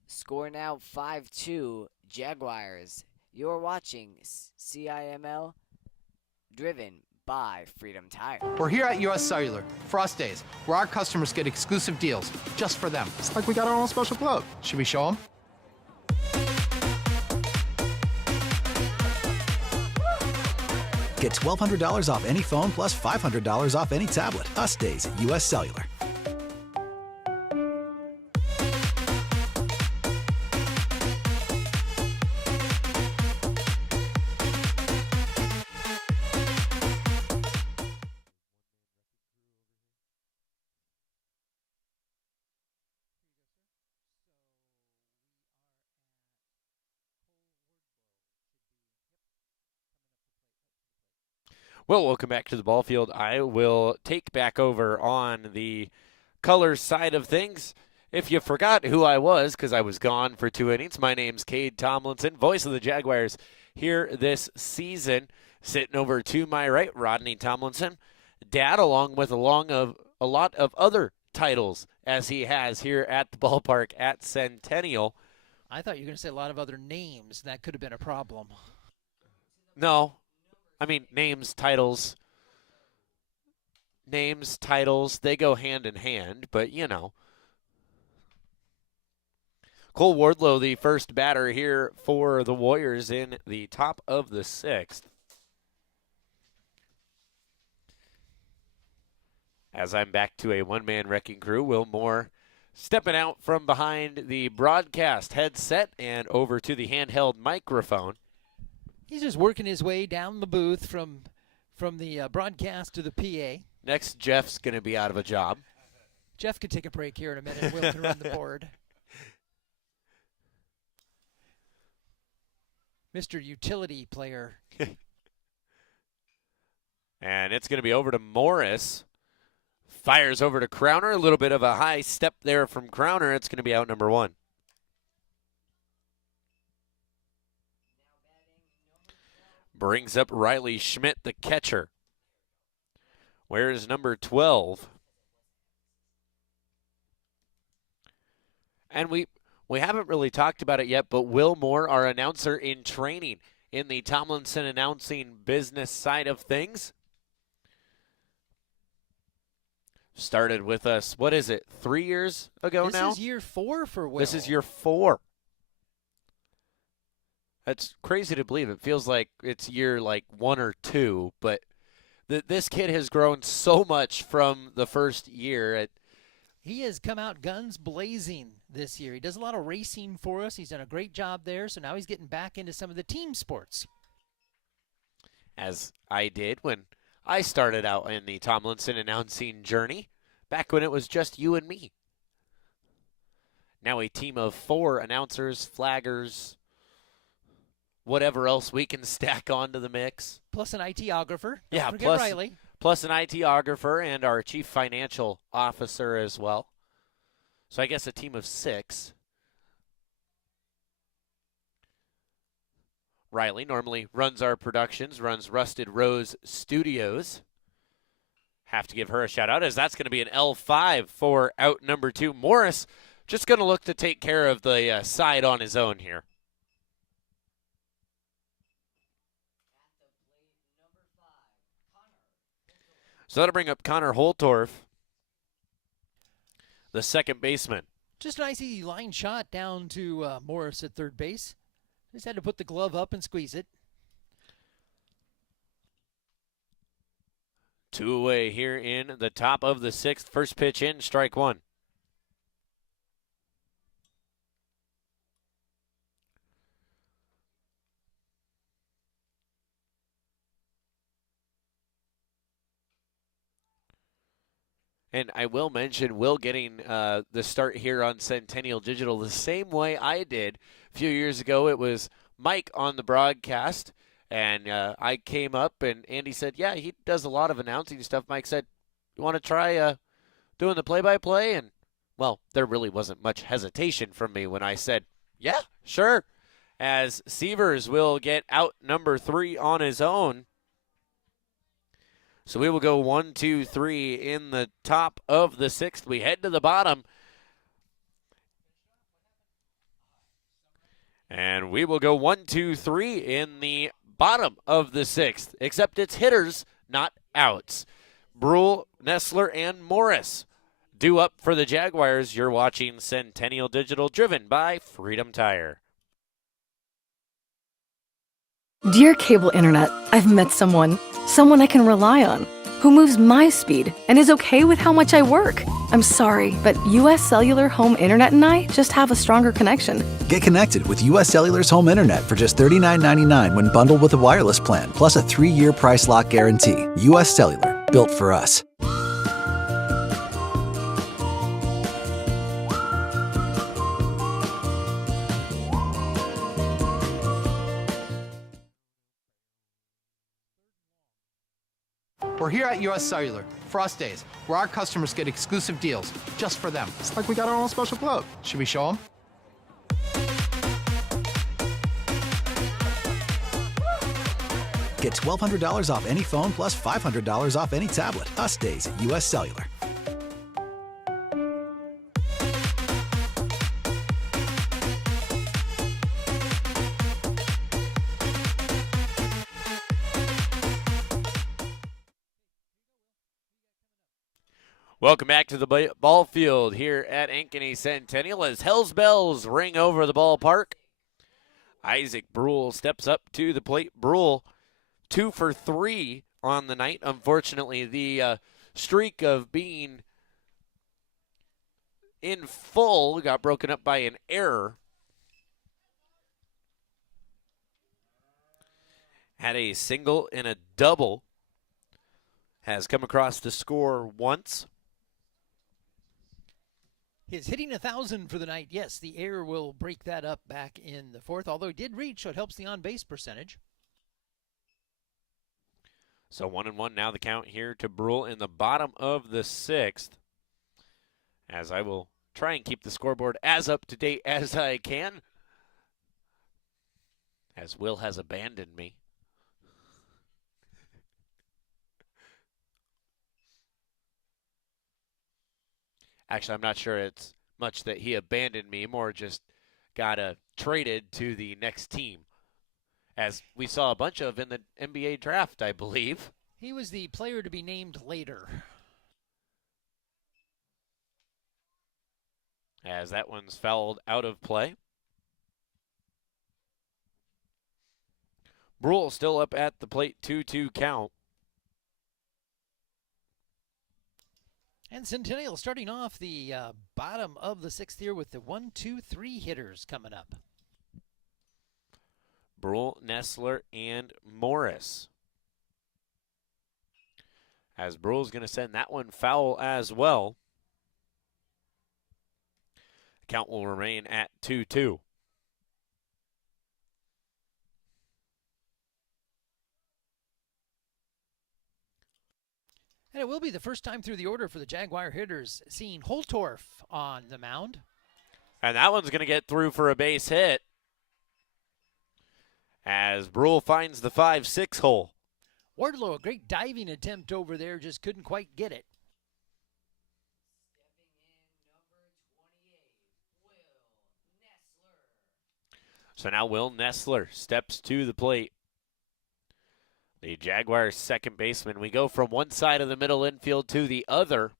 Score now 5-2 Jaguars. You're watching CIML, driven by Freedom Tire. We're here at US Cellular, Frost Days, where our customers get exclusive deals just for them. It's like we got our own special club. Should we show them? Get $1,200 off any phone plus $500 off any tablet. Us Days at US Cellular. Well, welcome back to the ball field. I will take back over on the colors side of things. If you forgot who I was, because I was gone for 2 innings, my name's Cade Tomlinson, voice of the Jaguars here this season. Sitting over to my right, Rodney Tomlinson, dad, along with a lot of other titles as he has here at the ballpark at Centennial. I thought you were going to say a lot of other names. That could have been a problem. No. I mean, names, titles, they go hand in hand, but you know. Cole Wardlow, the first batter here for the Warriors in the top of the 6th. As I'm back to a one-man wrecking crew, Will Moore stepping out from behind the broadcast headset and over to the handheld microphone. He's just working his way down the booth from the broadcast to the PA. Next, Jeff's going to be out of a job. Jeff could take a break here in a minute. Will can run the board. Mr. Utility Player. And it's going to be over to Morris. Fires over to Crowner. A little bit of a high step there from Crowner. It's going to be out number 1. Brings up Riley Schmidt, the catcher. Where is number 12? And we haven't really talked about it yet, but Will Moore, our announcer in training in the Tomlinson announcing business side of things, started with us, what is it, 3 years ago now? This is year 4 for Will. This is year 4. That's crazy to believe. It feels like it's year 1 or 2, but this kid has grown so much from the first year. He has come out guns blazing this year. He does a lot of racing for us. He's done a great job there, so now he's getting back into some of the team sports. As I did when I started out in the Tomlinson announcing journey, back when it was just you and me. Now a team of 4 announcers, flaggers, whatever else we can stack onto the mix. Plus an ITographer. Yeah, Don't forget Riley. Plus an ITographer and our chief financial officer as well. So I guess a team of 6. Riley normally runs our productions, runs Rusted Rose Studios. Have to give her a shout out, as that's going to be an L5 for out number 2. Morris just going to look to take care of the side on his own here. So that'll bring up Connor Holtorf, the second baseman. Just an icy line shot down to Morris at third base. Just had to put the glove up and squeeze it. 2 away here in the top of the 6th. First pitch in, strike 1. And I will mention Will getting the start here on Centennial Digital the same way I did. A few years ago, it was Mike on the broadcast, and I came up, and Andy said, yeah, he does a lot of announcing stuff. Mike said, you want to try doing the play-by-play? And, well, there really wasn't much hesitation from me when I said, yeah, sure. As Sievers will get out number 3 on his own. So we will go 1, 2, 3 in the top of the 6th. We head to the bottom. And we will go 1, 2, 3 in the bottom of the 6th, except it's hitters, not outs. Brule, Nestler, and Morris due up for the Jaguars. You're watching Centennial Digital, driven by Freedom Tire. Dear Cable Internet, I've met someone I can rely on, who moves my speed and is okay with how much I work. I'm sorry, but US Cellular Home Internet and I just have a stronger connection. Get connected with US Cellular's home internet for just $39.99 when bundled with a wireless plan, plus a 3-year price lock guarantee. US Cellular, built for us. We're here at US Cellular, Frost Days, where our customers get exclusive deals just for them. It's like we got our own special club. Should we show them? Get $1,200 off any phone plus $500 off any tablet. Us days at US Cellular. Welcome back to the ball field here at Ankeny Centennial as Hell's Bells ring over the ballpark. Isaac Brule steps up to the plate. Brule 2 for 3 on the night. Unfortunately, the streak of being in full got broken up by an error. had a single and a double. Has come across the score once. His hitting 1,000 for the night. Yes, the air will break that up back in the fourth, although he did reach, so it helps the on-base percentage. So 1-1 now the count here to Brule in the bottom of the sixth. As I will try and keep the scoreboard as up to date as I can. As Will has abandoned me. Actually, I'm not sure it's much that he abandoned me, more just got traded to the next team. As we saw a bunch of in the NBA draft, I believe. He was the player to be named later. As that one's fouled out of play. Brule still up at the plate, 2-2 count. And Centennial starting off the bottom of the sixth here with the 1-2-3 hitters coming up. Brule, Nestler, and Morris. As Brule's going to send that one foul as well. Count will remain at 2-2. And it will be the first time through the order for the Jaguar hitters seeing Holtorf on the mound. And that one's going to get through for a base hit. As Brule finds the 5-6 hole. Wardlow, a great diving attempt over there, just couldn't quite get it. So now Will Nestler steps to the plate. The Jaguars' second baseman. We go from one side of the middle infield to the other.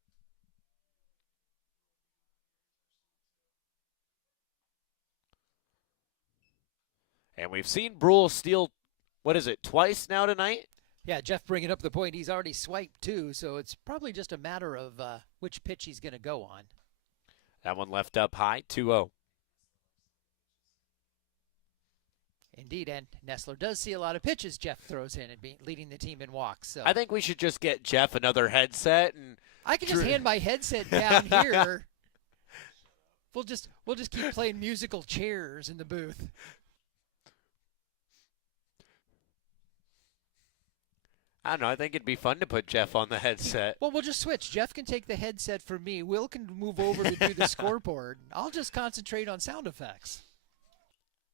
And we've seen Brule steal, what is it, twice now tonight? Yeah, Jeff bringing up the point. He's already swiped too, so it's probably just a matter of which pitch he's going to go on. That one left up high, 2-0. Indeed, and Nestler does see a lot of pitches Jeff throws in and leading the team in walks. So I think we should just get Jeff another headset, and I can just hand my headset down here. We'll just keep playing musical chairs in the booth. I don't know. I think it'd be fun to put Jeff on the headset. Well, we'll just switch. Jeff can take the headset for me. Will can move over to do the scoreboard. I'll just concentrate on sound effects.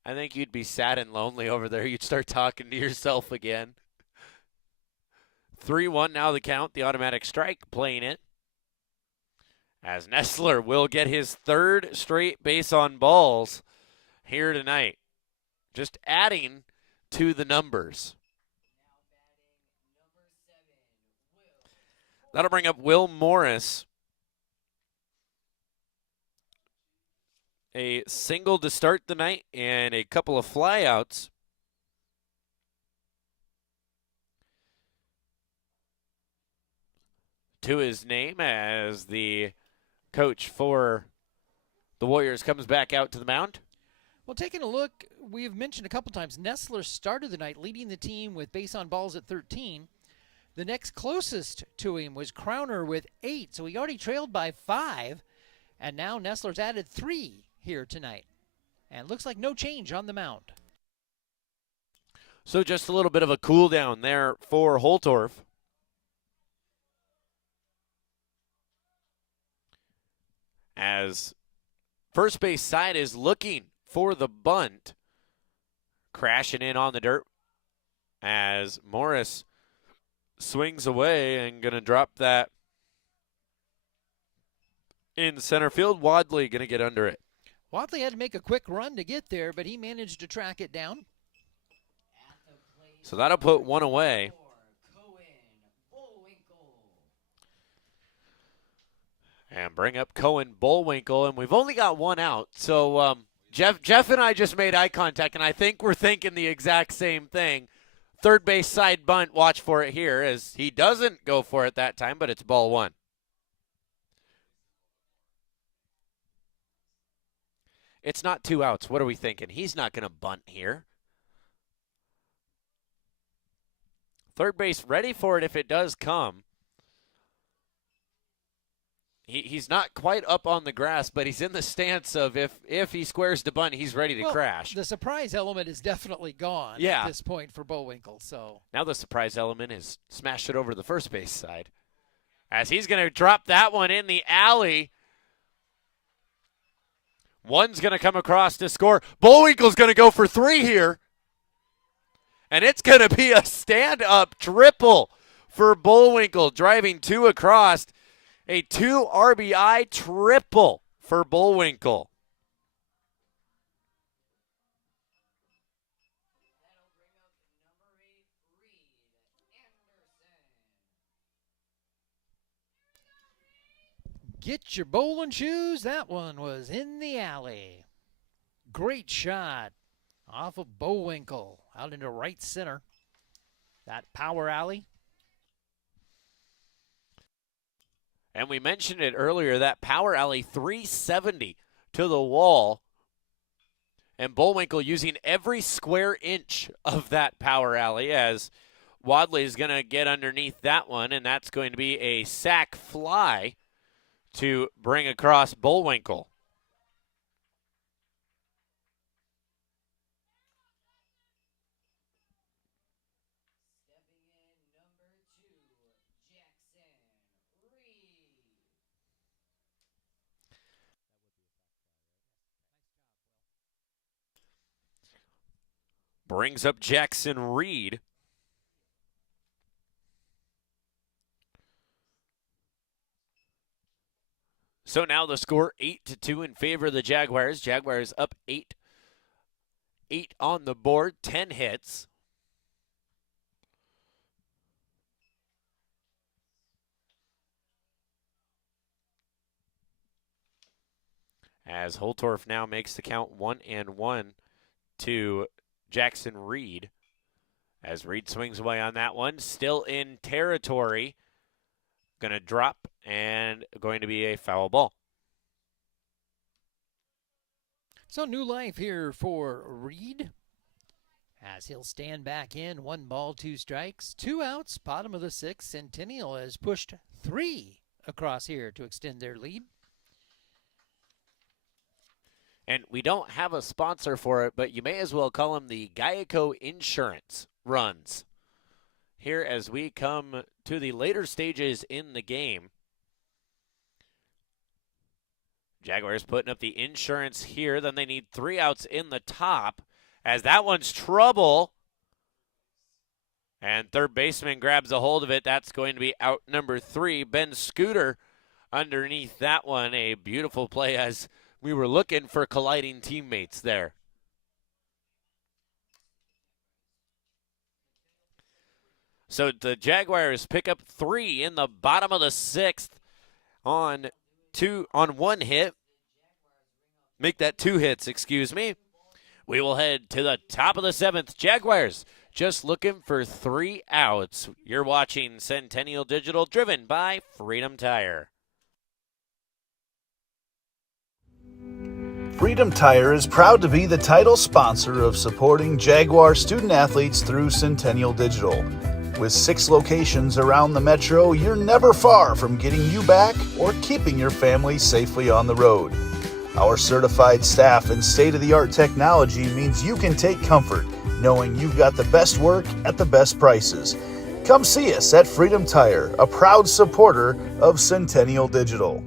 I think you'd be sad and lonely over there. You'd start talking to yourself again. 3-1 now the count. The automatic strike playing it. As Nestler will get his third straight base on balls here tonight. Just adding to the numbers. That'll bring up Will Morris. A single to start the night and a couple of flyouts. To his name as the coach for the Warriors comes back out to the mound. Well, taking a look, we've mentioned a couple times, Nestler started the night leading the team with base on balls at 13. The next closest to him was Crowner with 8, so he already trailed by 5. And now Nestler's added 3 here tonight. And looks like no change on the mound. So just a little bit of a cool down there for Holtorf. As first base side is looking for the bunt. Crashing in on the dirt. As Morris swings away and going to drop that in center field. Wadley going to get under it. Wadley had to make a quick run to get there, but he managed to track it down. So that'll put one away. And bring up Cohen Bullwinkle, and we've only got one out. So Jeff and I just made eye contact, and I think we're thinking the exact same thing. Third base side bunt, watch for it here, as he doesn't go for it that time, but it's ball one. It's not 2 outs. What are we thinking? He's not going to bunt here. Third base ready for it if it does come. He's not quite up on the grass, but he's in the stance of if he squares the bunt, he's ready to crash. The surprise element is definitely gone at this point for Bullwinkle. So now the surprise element is smash it over to the first base side. As he's going to drop that one in the alley. One's going to come across to score. Bullwinkle's going to go for 3 here. And it's going to be a stand-up triple for Bullwinkle, driving 2 across. A 2 RBI triple for Bullwinkle. get your bowling shoes. That one was in the alley. Great shot off of Bullwinkle out into right center. That power alley. And we mentioned it earlier, that power alley 370 to the wall. And Bullwinkle using every square inch of that power alley as Wadley is going to get underneath that one, and that's going to be a sac fly to bring across Bullwinkle. Brings up Jackson Reed. So now the score 8-2 in favor of the Jaguars. Jaguars up 8 on the board, 10 hits. As Holtorf now makes the count 1-1 to Jackson Reed. As Reed swings away on that one, still in territory. Going to drop and going to be a foul ball. So new life here for Reed as he'll stand back in. 1 ball, 2 strikes, 2 outs, bottom of the 6th. Centennial has pushed 3 across here to extend their lead. And we don't have a sponsor for it, but you may as well call them the Geico Insurance runs. Here as we come to the later stages in the game. Jaguars putting up the insurance here. Then they need 3 outs in the top as that one's trouble. And third baseman grabs a hold of it. That's going to be out number 3. Ben Scooter underneath that one. A beautiful play as we were looking for colliding teammates there. So the Jaguars pick up 3 in the bottom of the 6th on 1 hit. Make that 2 hits, excuse me. We will head to the top of the 7th. Jaguars just looking for 3 outs. You're watching Centennial Digital, driven by Freedom Tire. Freedom Tire is proud to be the title sponsor of supporting Jaguar student athletes through Centennial Digital. With 6 locations around the metro, you're never far from getting you back or keeping your family safely on the road. Our certified staff and state-of-the-art technology means you can take comfort knowing you've got the best work at the best prices. Come see us at Freedom Tire, a proud supporter of Centennial Digital.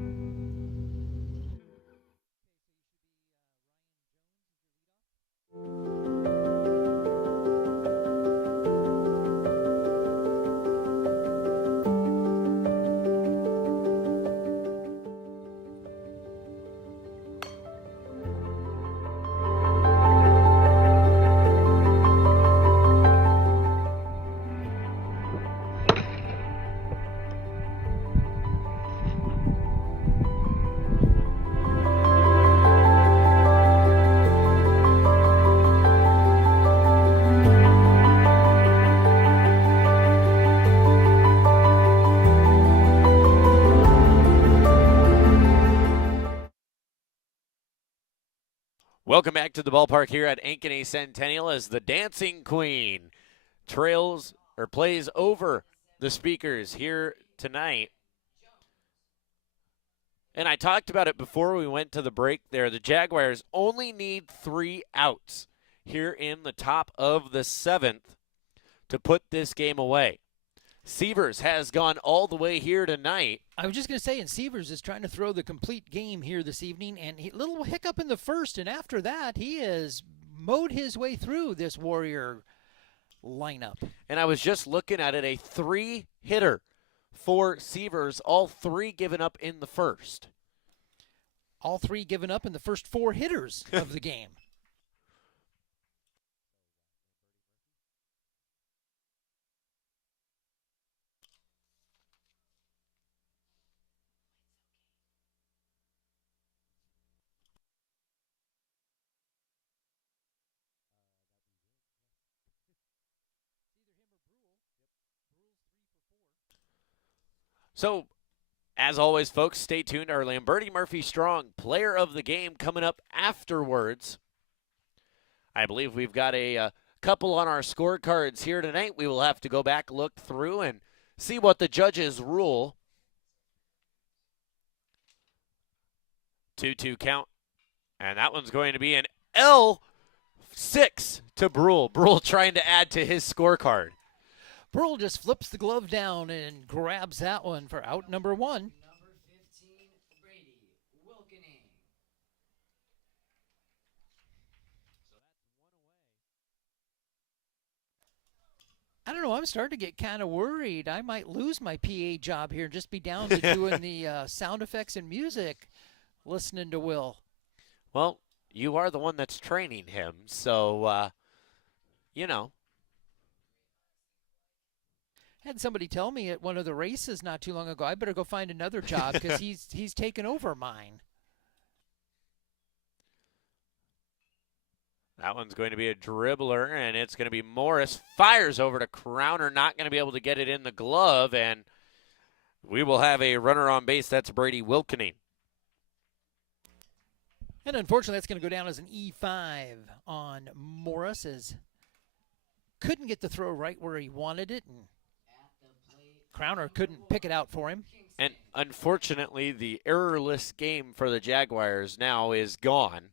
Welcome back to the ballpark here at Ankeny Centennial as the Dancing Queen trails or plays over the speakers here tonight. And I talked about it before we went to the break there. The Jaguars only need 3 outs here in the top of the 7th to put this game away. Severs has gone all the way here tonight. I was just going to say, and Severs is trying to throw the complete game here this evening, and a little hiccup in the first, and after that, he has mowed his way through this Warrior lineup. And I was just looking at it, a 3-hitter for Severs, all 3 given up in the first. All 3 given up in the first 4 hitters of the game. So, as always, folks, stay tuned. Our Lamberti Murphy Strong player of the game coming up afterwards. I believe we've got a couple on our scorecards here tonight. We will have to go back, look through, and see what the judges rule. 2-2 count. And that one's going to be an L6 to Brule. Brule trying to add to his scorecard. Brule just flips the glove down and grabs that one for out number 1. Number 15, Brady Wilkening. I don't know. I'm starting to get kind of worried. I might lose my PA job here and just be down to doing the sound effects and music, listening to Will. Well, you are the one that's training him, so, you know. Had somebody tell me at one of the races not too long ago, I better go find another job because he's taken over mine. That one's going to be a dribbler, and it's going to be Morris. Fires over to Crowner, not going to be able to get it in the glove, and we will have a runner on base. That's Brady Wilkening. And unfortunately, that's going to go down as an E5 on Morris, as couldn't get the throw right where he wanted it, and Crowner couldn't pick it out for him. And unfortunately, the errorless game for the Jaguars now is gone.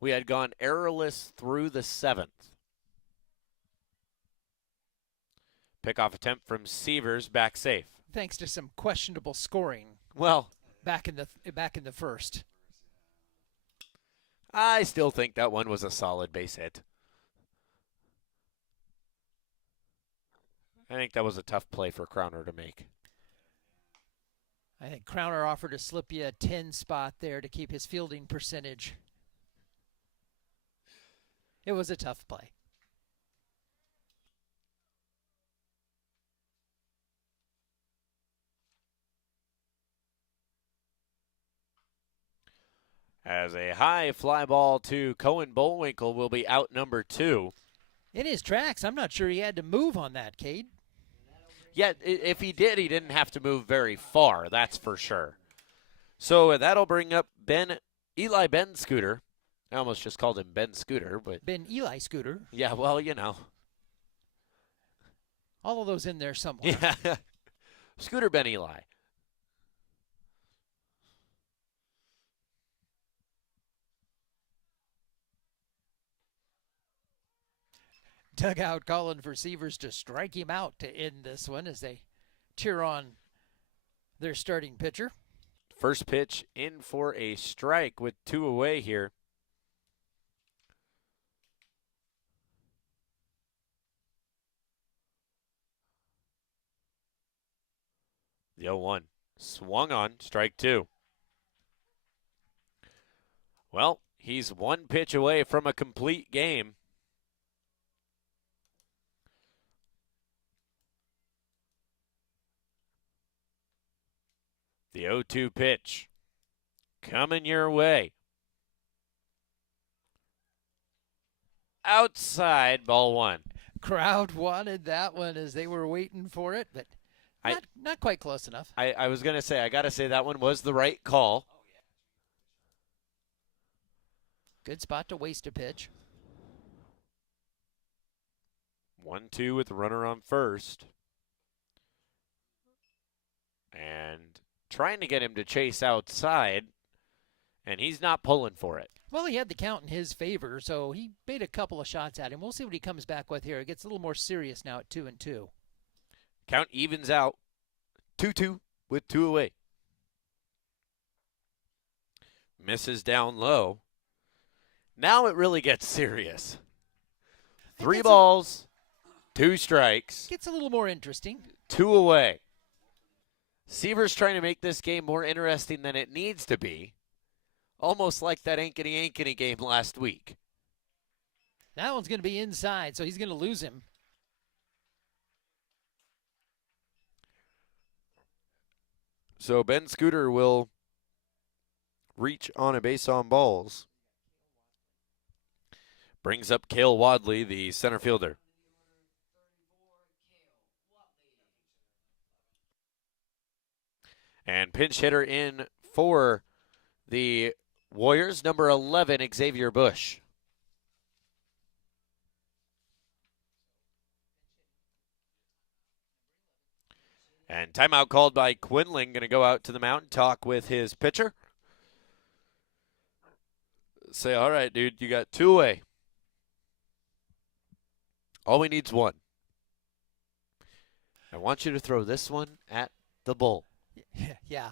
We had gone errorless through the 7th. Pickoff attempt from Severs, back safe. Thanks to some questionable scoring. Well, back in the first. I still think that one was a solid base hit. I think that was a tough play for Crowner to make. I think Crowner offered to slip you a 10 spot there to keep his fielding percentage. It was a tough play. As a high fly ball to Cohen Bullwinkle will be out number 2. In his tracks, I'm not sure he had to move on that, Cade. Yeah, if he did, he didn't have to move very far, that's for sure. So that'll bring up Eli Ben Scooter. I almost just called him Ben Scooter, but Ben Eli Scooter. Yeah, well, you know. All of those in there somewhere. Yeah. Scooter Ben Eli. Dugout calling for Severs to strike him out to end this one as they cheer on their starting pitcher. First pitch in for a strike with 2 away here. The 0-1 swung on, strike 2. Well, he's 1 pitch away from a complete game. The 0-2 pitch coming your way. Outside, ball 1. Crowd wanted that one as they were waiting for it, but not quite close enough. I was going to say, I got to say that one was the right call. Good spot to waste a pitch. 1-2 with the runner on first. And trying to get him to chase outside, and he's not pulling for it. Well, he had the count in his favor, so he made a couple of shots at him. We'll see what he comes back with here. It gets a little more serious now at 2-2. Count evens out 2-2 with 2 away. Misses down low. Now it really gets serious. 3 balls, 2 strikes. Gets a little more interesting. 2 away. Seaver's trying to make this game more interesting than it needs to be. Almost like that Ankeny game last week. That one's going to be inside, so he's going to lose him. So Ben Scooter will reach on a base on balls. Brings up Cale Wadley, the center fielder. And pinch hitter in for the Warriors, number 11, Xavier Bush. And timeout called by Quinlan. Going to go out to the mound and talk with his pitcher. Say, all right, dude, you got 2 away. All we need's 1. I want you to throw this one at the bull. Yeah.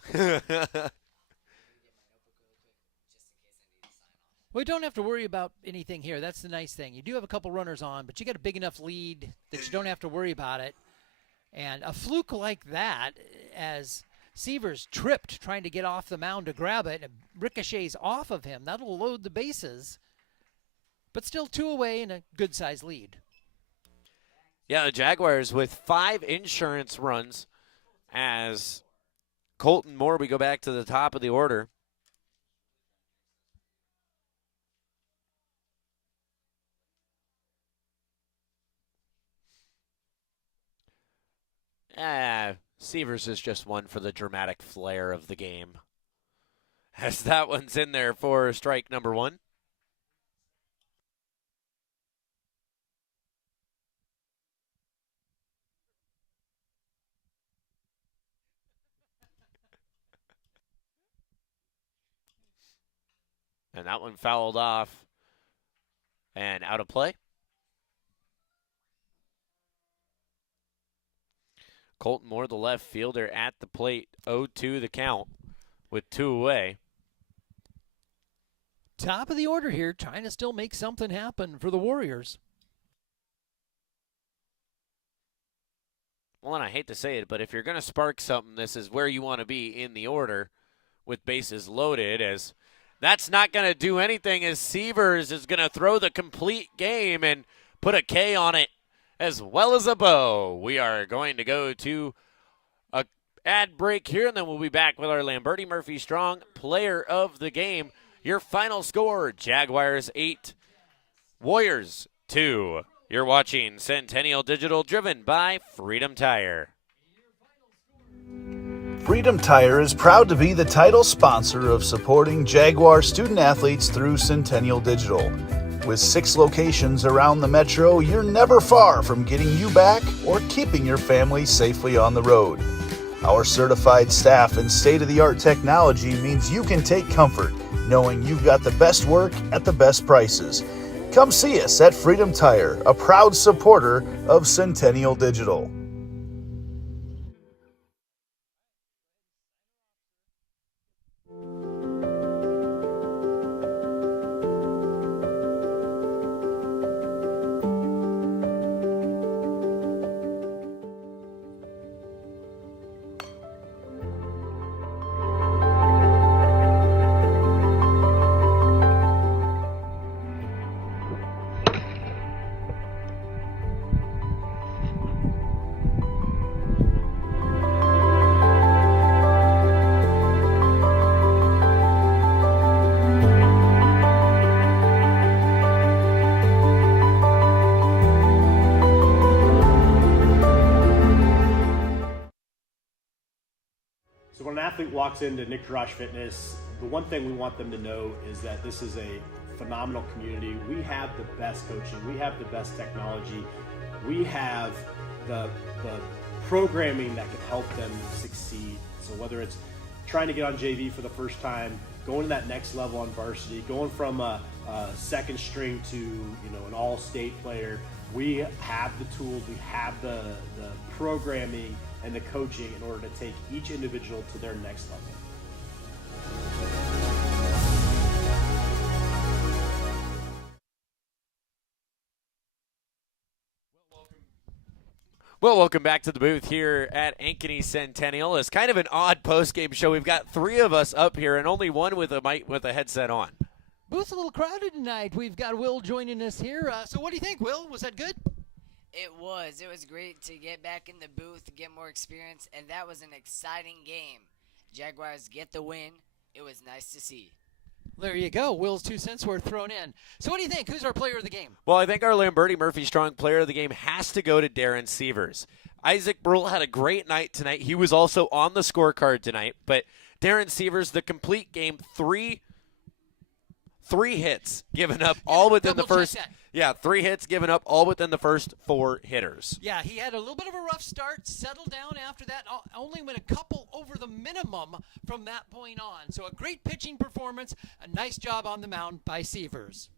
We don't have to worry about anything here. That's the nice thing. You do have a couple runners on, but you got a big enough lead that you don't have to worry about it. And a fluke like that, as Seavers tripped trying to get off the mound to grab it, and ricochets off of him, that'll load the bases. But still 2 away and a good-sized lead. Yeah, the Jaguars with 5 insurance runs as Colton Moore, we go back to the top of the order. Seavers is just one for the dramatic flair of the game. As that one's in there for strike number 1. And that one fouled off and out of play. Colton Moore, the left fielder, at the plate. 0-2 the count with 2 away. Top of the order here, trying to still make something happen for the Warriors. Well, and I hate to say it, but if you're going to spark something, this is where you want to be in the order with bases loaded, as that's not going to do anything, as Seavers is going to throw the complete game and put a K on it as well as a bow. We are going to go to a ad break here, and then we'll be back with our Lamberti Murphy Strong player of the game. Your final score, Jaguars 8, Warriors 2. You're watching Centennial Digital, driven by Freedom Tire. Freedom Tire is proud to be the title sponsor of supporting Jaguar student athletes through Centennial Digital. With 6 locations around the metro, you're never far from getting you back or keeping your family safely on the road. Our certified staff and state-of-the-art technology means you can take comfort knowing you've got the best work at the best prices. Come see us at Freedom Tire, a proud supporter of Centennial Digital. So when an athlete walks into Nick Garage Fitness, the one thing we want them to know is that this is a phenomenal community. We have the best coaching. We have the best technology. we have the programming that can help them succeed. So whether it's trying to get on JV for the first time, going to that next level on varsity, going from a second string to an all-state player, we have the tools, we have the programming and the coaching in order to take each individual to their next level. Well, welcome back to the booth here at Ankeny Centennial. It's kind of an odd post-game show. We've got 3 of us up here and only one with a mic with a headset on. Booth's a little crowded tonight. We've got Will joining us here. So what do you think, Will? Was that good? It was. It was great to get back in the booth, to get more experience, and that was an exciting game. Jaguars get the win. It was nice to see. There you go. Will's 2 cents were thrown in. So what do you think? Who's our player of the game? Well, I think our Lamberti Murphy Strong player of the game has to go to Darren Sievers. Isaac Brule had a great night tonight. He was also on the scorecard tonight. But Darren Sievers, the complete game, three hits given up all within the first. Yeah, 3 hits given up all within the first 4 hitters. Yeah, he had a little bit of a rough start, settled down after that, only went a couple over the minimum from that point on. So a great pitching performance, a nice job on the mound by Sievers.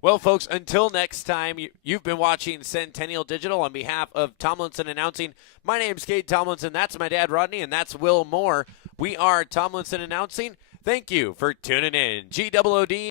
Well, folks, until next time, you've been watching Centennial Digital. On behalf of Tomlinson Announcing, my name's Cade Tomlinson. That's my dad, Rodney, and that's Will Moore. We are Tomlinson Announcing. Thank you for tuning in. GOOD.